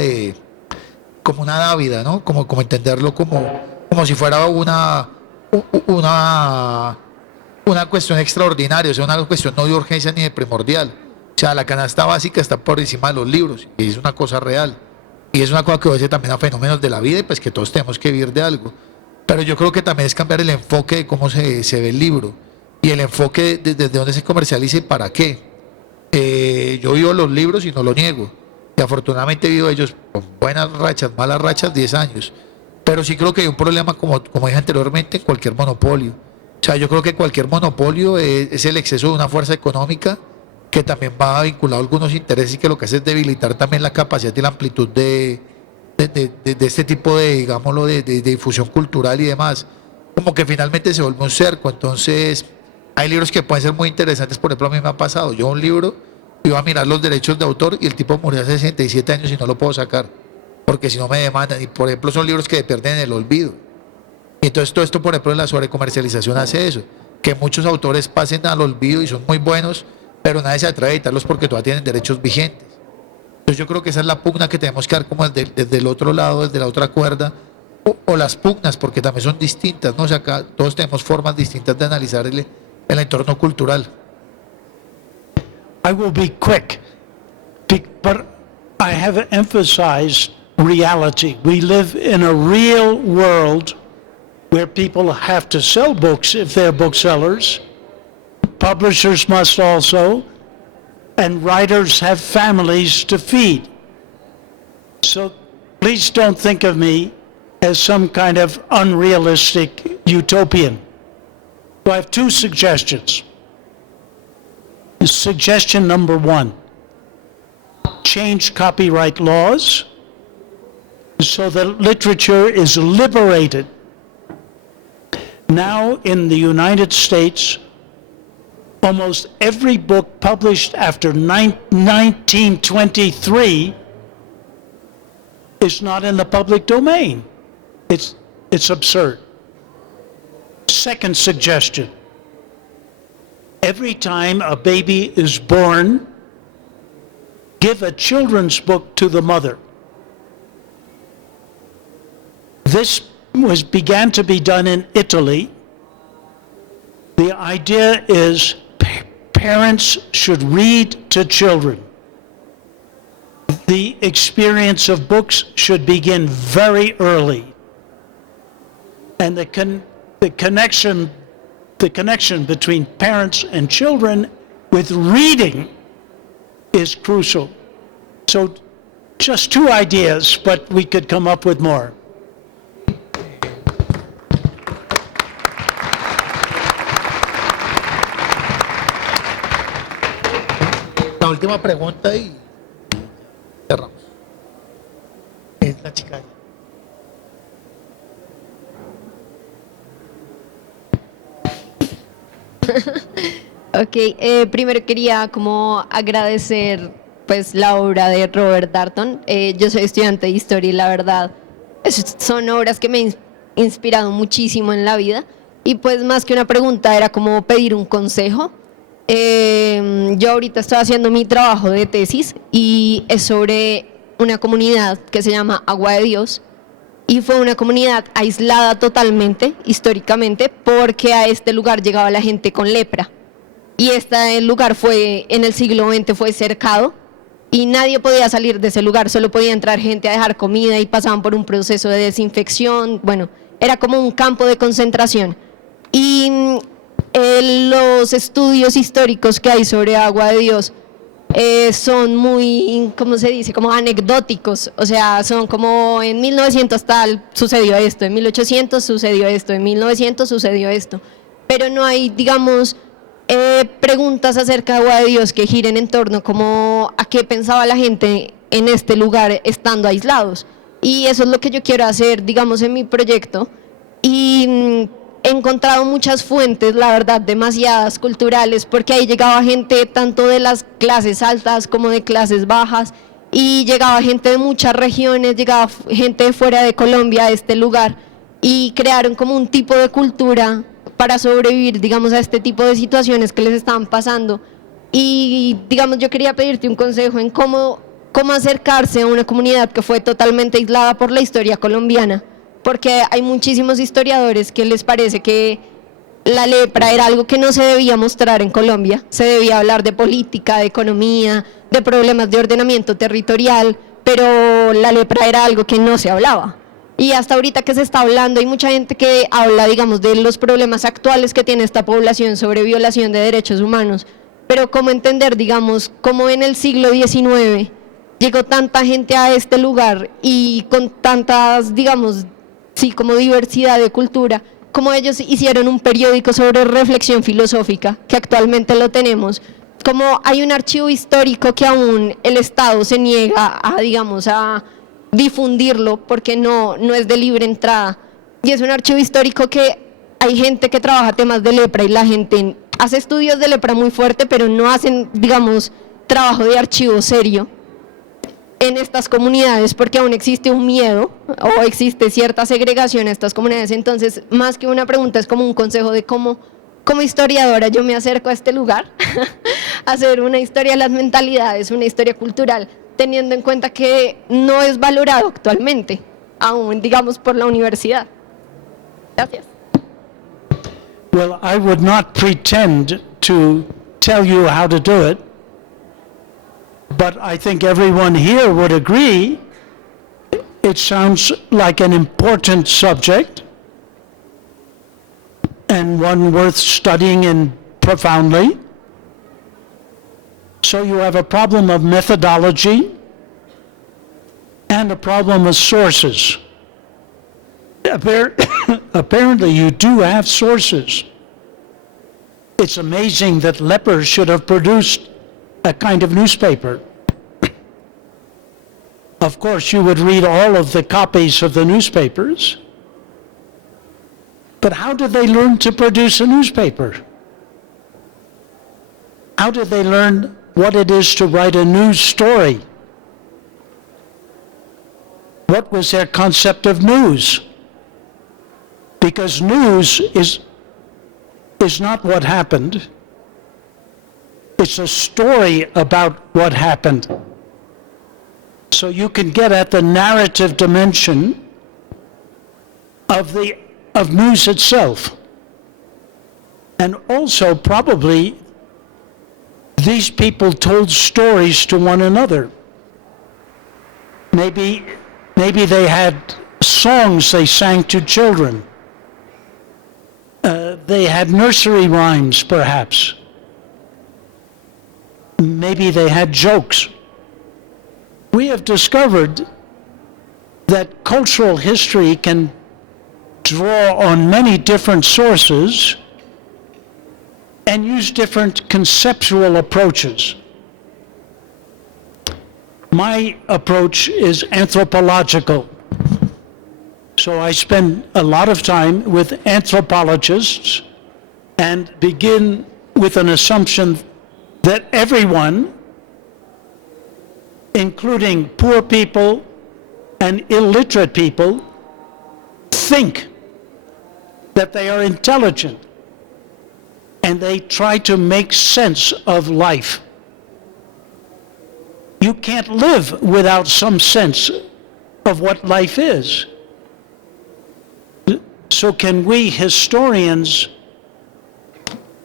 como una dávida, ¿no? Como entenderlo como si fuera una cuestión extraordinaria, o sea, una cuestión no de urgencia ni de primordial. O sea, la canasta básica está por encima de los libros, y es una cosa real. Y es una cosa que obedece también a fenómenos de la vida, y pues que todos tenemos que vivir de algo. Pero yo creo que también es cambiar el enfoque de cómo se ve el libro, y el enfoque desde dónde se comercializa y para qué. Yo vivo los libros y no lo niego. Y afortunadamente vivo ellos con buenas rachas, malas rachas, 10 años. Pero sí creo que hay un problema, como dije anteriormente, en cualquier monopolio. O sea, yo creo que cualquier monopolio es el exceso de una fuerza económica que también va vinculado a algunos intereses, y que lo que hace es debilitar también la capacidad y la amplitud de este tipo de, digámoslo, de difusión cultural y demás. Como que finalmente se vuelve un cerco. Entonces, hay libros que pueden ser muy interesantes. Por ejemplo, a mí me ha pasado, yo un libro iba a mirar los derechos de autor y el tipo murió hace 67 años y no lo puedo sacar, porque si no me demandan. Y por ejemplo son libros que pierden el olvido. Y entonces todo esto, por ejemplo, en la sobrecomercialización hace eso, que muchos autores pasen al olvido y son muy buenos, pero nadie se atreve a editarlos porque todavía tienen derechos vigentes. Entonces yo creo que esa es la pugna que tenemos que dar como desde el otro lado, desde la otra cuerda, o las pugnas, porque también son distintas, ¿no? O sea, acá todos tenemos formas distintas de analizar el entorno cultural. I will be quick, but I have emphasized reality. We live in a real world where people have to sell books if they're booksellers. Publishers must also, and writers have families to feed. So please don't think of me as some kind of unrealistic utopian. So I have two suggestions. Suggestion number one, change copyright laws so that literature is liberated. Now in the United States, almost every book published after 1923 is not in the public domain. It's absurd. Second suggestion, every time a baby is born, give a children's book to the mother. This began to be done in Italy. The idea is parents should read to children. The experience of books should begin very early. And the connection between parents and children with reading is crucial. So just two ideas, but we could come up with more. La última pregunta y cerramos. Es la chica. Ok, primero quería como agradecer pues la obra de Robert Darnton. Yo soy estudiante de historia y la verdad son obras que me han inspirado muchísimo en la vida, y pues más que una pregunta era como pedir un consejo. Yo ahorita estoy haciendo mi trabajo de tesis y es sobre una comunidad que se llama Agua de Dios, y fue una comunidad aislada totalmente históricamente porque a este lugar llegaba la gente con lepra, y este lugar fue en el siglo XX fue cercado y nadie podía salir de ese lugar, solo podía entrar gente a dejar comida y pasaban por un proceso de desinfección. Bueno, era como un campo de concentración. Y los estudios históricos que hay sobre Agua de Dios son muy, ¿cómo se dice? Como anecdóticos, o sea, son como en 1900 tal sucedió esto, en 1800 sucedió esto, en 1900 sucedió esto, pero no hay, digamos, preguntas acerca de Agua de Dios que giren en torno como a qué pensaba la gente en este lugar estando aislados. Y eso es lo que yo quiero hacer, digamos, en mi proyecto. Y he encontrado muchas fuentes, la verdad, demasiadas culturales, porque ahí llegaba gente tanto de las clases altas como de clases bajas, y llegaba gente de muchas regiones, llegaba gente de fuera de Colombia a este lugar, y crearon como un tipo de cultura para sobrevivir, digamos, a este tipo de situaciones que les estaban pasando. Y, digamos, yo quería pedirte un consejo en cómo acercarse a una comunidad que fue totalmente aislada por la historia colombiana, porque hay muchísimos historiadores que les parece que la lepra era algo que no se debía mostrar en Colombia, se debía hablar de política, de economía, de problemas de ordenamiento territorial, pero la lepra era algo que no se hablaba. Y hasta ahorita que se está hablando, hay mucha gente que habla, digamos, de los problemas actuales que tiene esta población sobre violación de derechos humanos, pero cómo entender, digamos, cómo en el siglo XIX llegó tanta gente a este lugar y con tantas, digamos, sí, como diversidad de cultura, como ellos hicieron un periódico sobre reflexión filosófica, que actualmente lo tenemos, como hay un archivo histórico que aún el Estado se niega a, digamos, a difundirlo porque no es de libre entrada, y es un archivo histórico que hay gente que trabaja temas de lepra y la gente hace estudios de lepra muy fuerte, pero no hacen, digamos, trabajo de archivo serio en estas comunidades, porque aún existe un miedo o existe cierta segregación en estas comunidades. Entonces, más que una pregunta, es como un consejo de cómo, como historiadora, yo me acerco a este lugar a hacer una historia de las mentalidades, una historia cultural, teniendo en cuenta que no es valorado actualmente, aún digamos por la universidad. Gracias. Well, I would not pretend to tell you how to do it, but I think everyone here would agree it sounds like an important subject and one worth studying in profoundly. So you have a problem of methodology and a problem of sources. Apparently you do have sources. It's amazing that Lepper should have produced a kind of newspaper. Of course, you would read all of the copies of the newspapers, but how did they learn to produce a newspaper? How did they learn what it is to write a news story? What was their concept of news? Because news is not what happened. It's a story about what happened. So you can get at the narrative dimension of news itself. And also probably these people told stories to one another. Maybe they had songs they sang to children. They had nursery rhymes, perhaps. Maybe they had jokes. We have discovered that cultural history can draw on many different sources and use different conceptual approaches. My approach is anthropological. So I spend a lot of time with anthropologists and begin with an assumption that everyone, including poor people and illiterate people, think that they are intelligent and they try to make sense of life. You can't live without some sense of what life is. So can we historians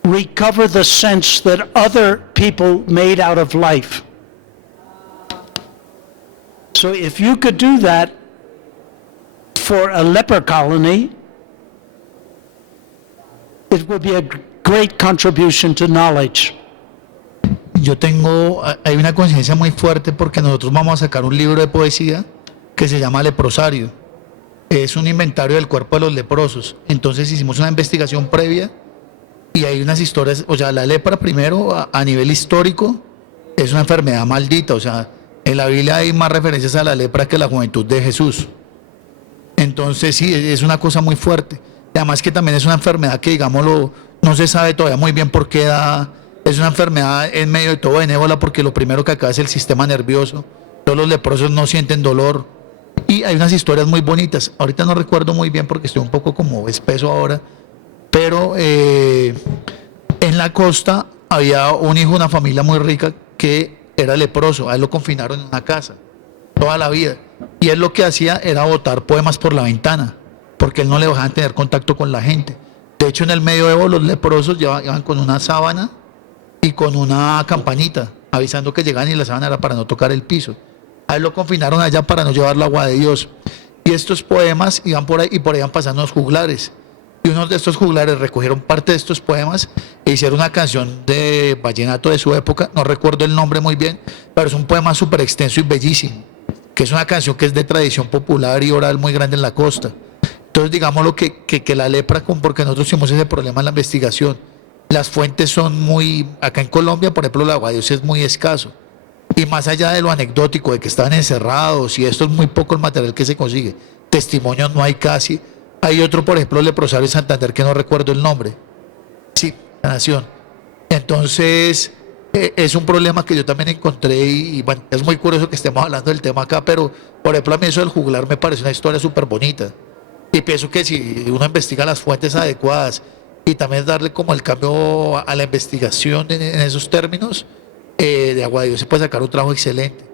recover the sense that other people made out of life? So if you could do that for a leper colony, it would be a great contribution to knowledge. Hay una conciencia muy fuerte porque nosotros vamos a sacar un libro de poesía que se llama Leprosario. Es un inventario del cuerpo de los leprosos. Entonces hicimos una investigación previa y hay unas historias, o sea, la lepra primero a nivel histórico es una enfermedad maldita, o sea, en la Biblia hay más referencias a la lepra que a la juventud de Jesús. Entonces sí, es una cosa muy fuerte. Además que también es una enfermedad que, digámoslo, no se sabe todavía muy bien por qué da. Es una enfermedad en medio de todo benévola porque lo primero que acaba es el sistema nervioso. Todos los leprosos no sienten dolor. Y hay unas historias muy bonitas. Ahorita no recuerdo muy bien porque estoy un poco como espeso ahora. Pero en la costa había un hijo de una familia muy rica que era leproso. A él lo confinaron en una casa toda la vida. Y él lo que hacía era botar poemas por la ventana porque él no le dejaba tener contacto con la gente. De hecho, en el medioevo los leprosos llevaban con una sábana y con una campanita avisando que llegaban, y la sábana era para no tocar el piso. A él lo confinaron allá para no llevar el agua de Dios. Y estos poemas iban por ahí y por ahí iban pasando los juglares. Y unos de estos juglares recogieron parte de estos poemas e hicieron una canción de vallenato de su época. No recuerdo el nombre muy bien, pero es un poema súper extenso y bellísimo. Que es una canción que es de tradición popular y oral muy grande en la costa. Entonces, digámoslo que la lepra, porque nosotros tuvimos ese problema en la investigación. Las fuentes son muy. Acá en Colombia, por ejemplo, el agua de Dios es muy escaso. Y más allá de lo anecdótico, de que estaban encerrados, y esto es muy poco el material que se consigue. Testimonios no hay casi. Hay otro, por ejemplo, el leprosario de Santander, que no recuerdo el nombre. Sí, la nación. Entonces, es un problema que yo también encontré y bueno, es muy curioso que estemos hablando del tema acá, pero por ejemplo a mí eso del juglar me parece una historia súper bonita. Y pienso que si uno investiga las fuentes adecuadas y también darle como el cambio a la investigación en esos términos, de Agua de Dios se puede sacar un trabajo excelente.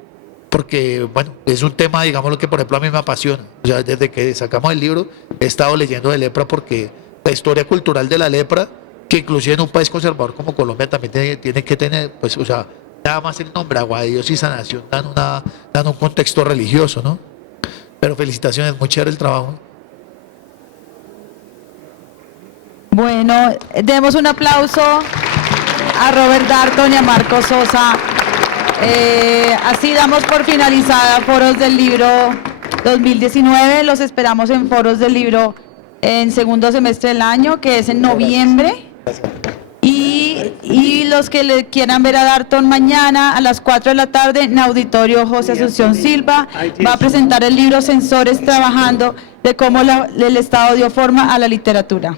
Porque, bueno, es un tema, digamos, lo que por ejemplo a mí me apasiona. O sea, desde que sacamos el libro he estado leyendo de lepra porque la historia cultural de la lepra, que inclusive en un país conservador como Colombia también tiene que tener, pues, o sea, nada más el nombre Agua de Dios y sanación dan un contexto religioso, ¿no? Pero felicitaciones, muy chévere el trabajo. Bueno, demos un aplauso a Robert Darnton y a Marcos Sosa. Así damos por finalizada Foros del Libro 2019. Los esperamos en Foros del Libro en segundo semestre del año, que es en noviembre. Y los que le quieran ver a Darnton mañana a las 4 de la tarde en Auditorio José Asunción Silva, va a presentar el libro Sensores Trabajando, de cómo el Estado dio forma a la literatura.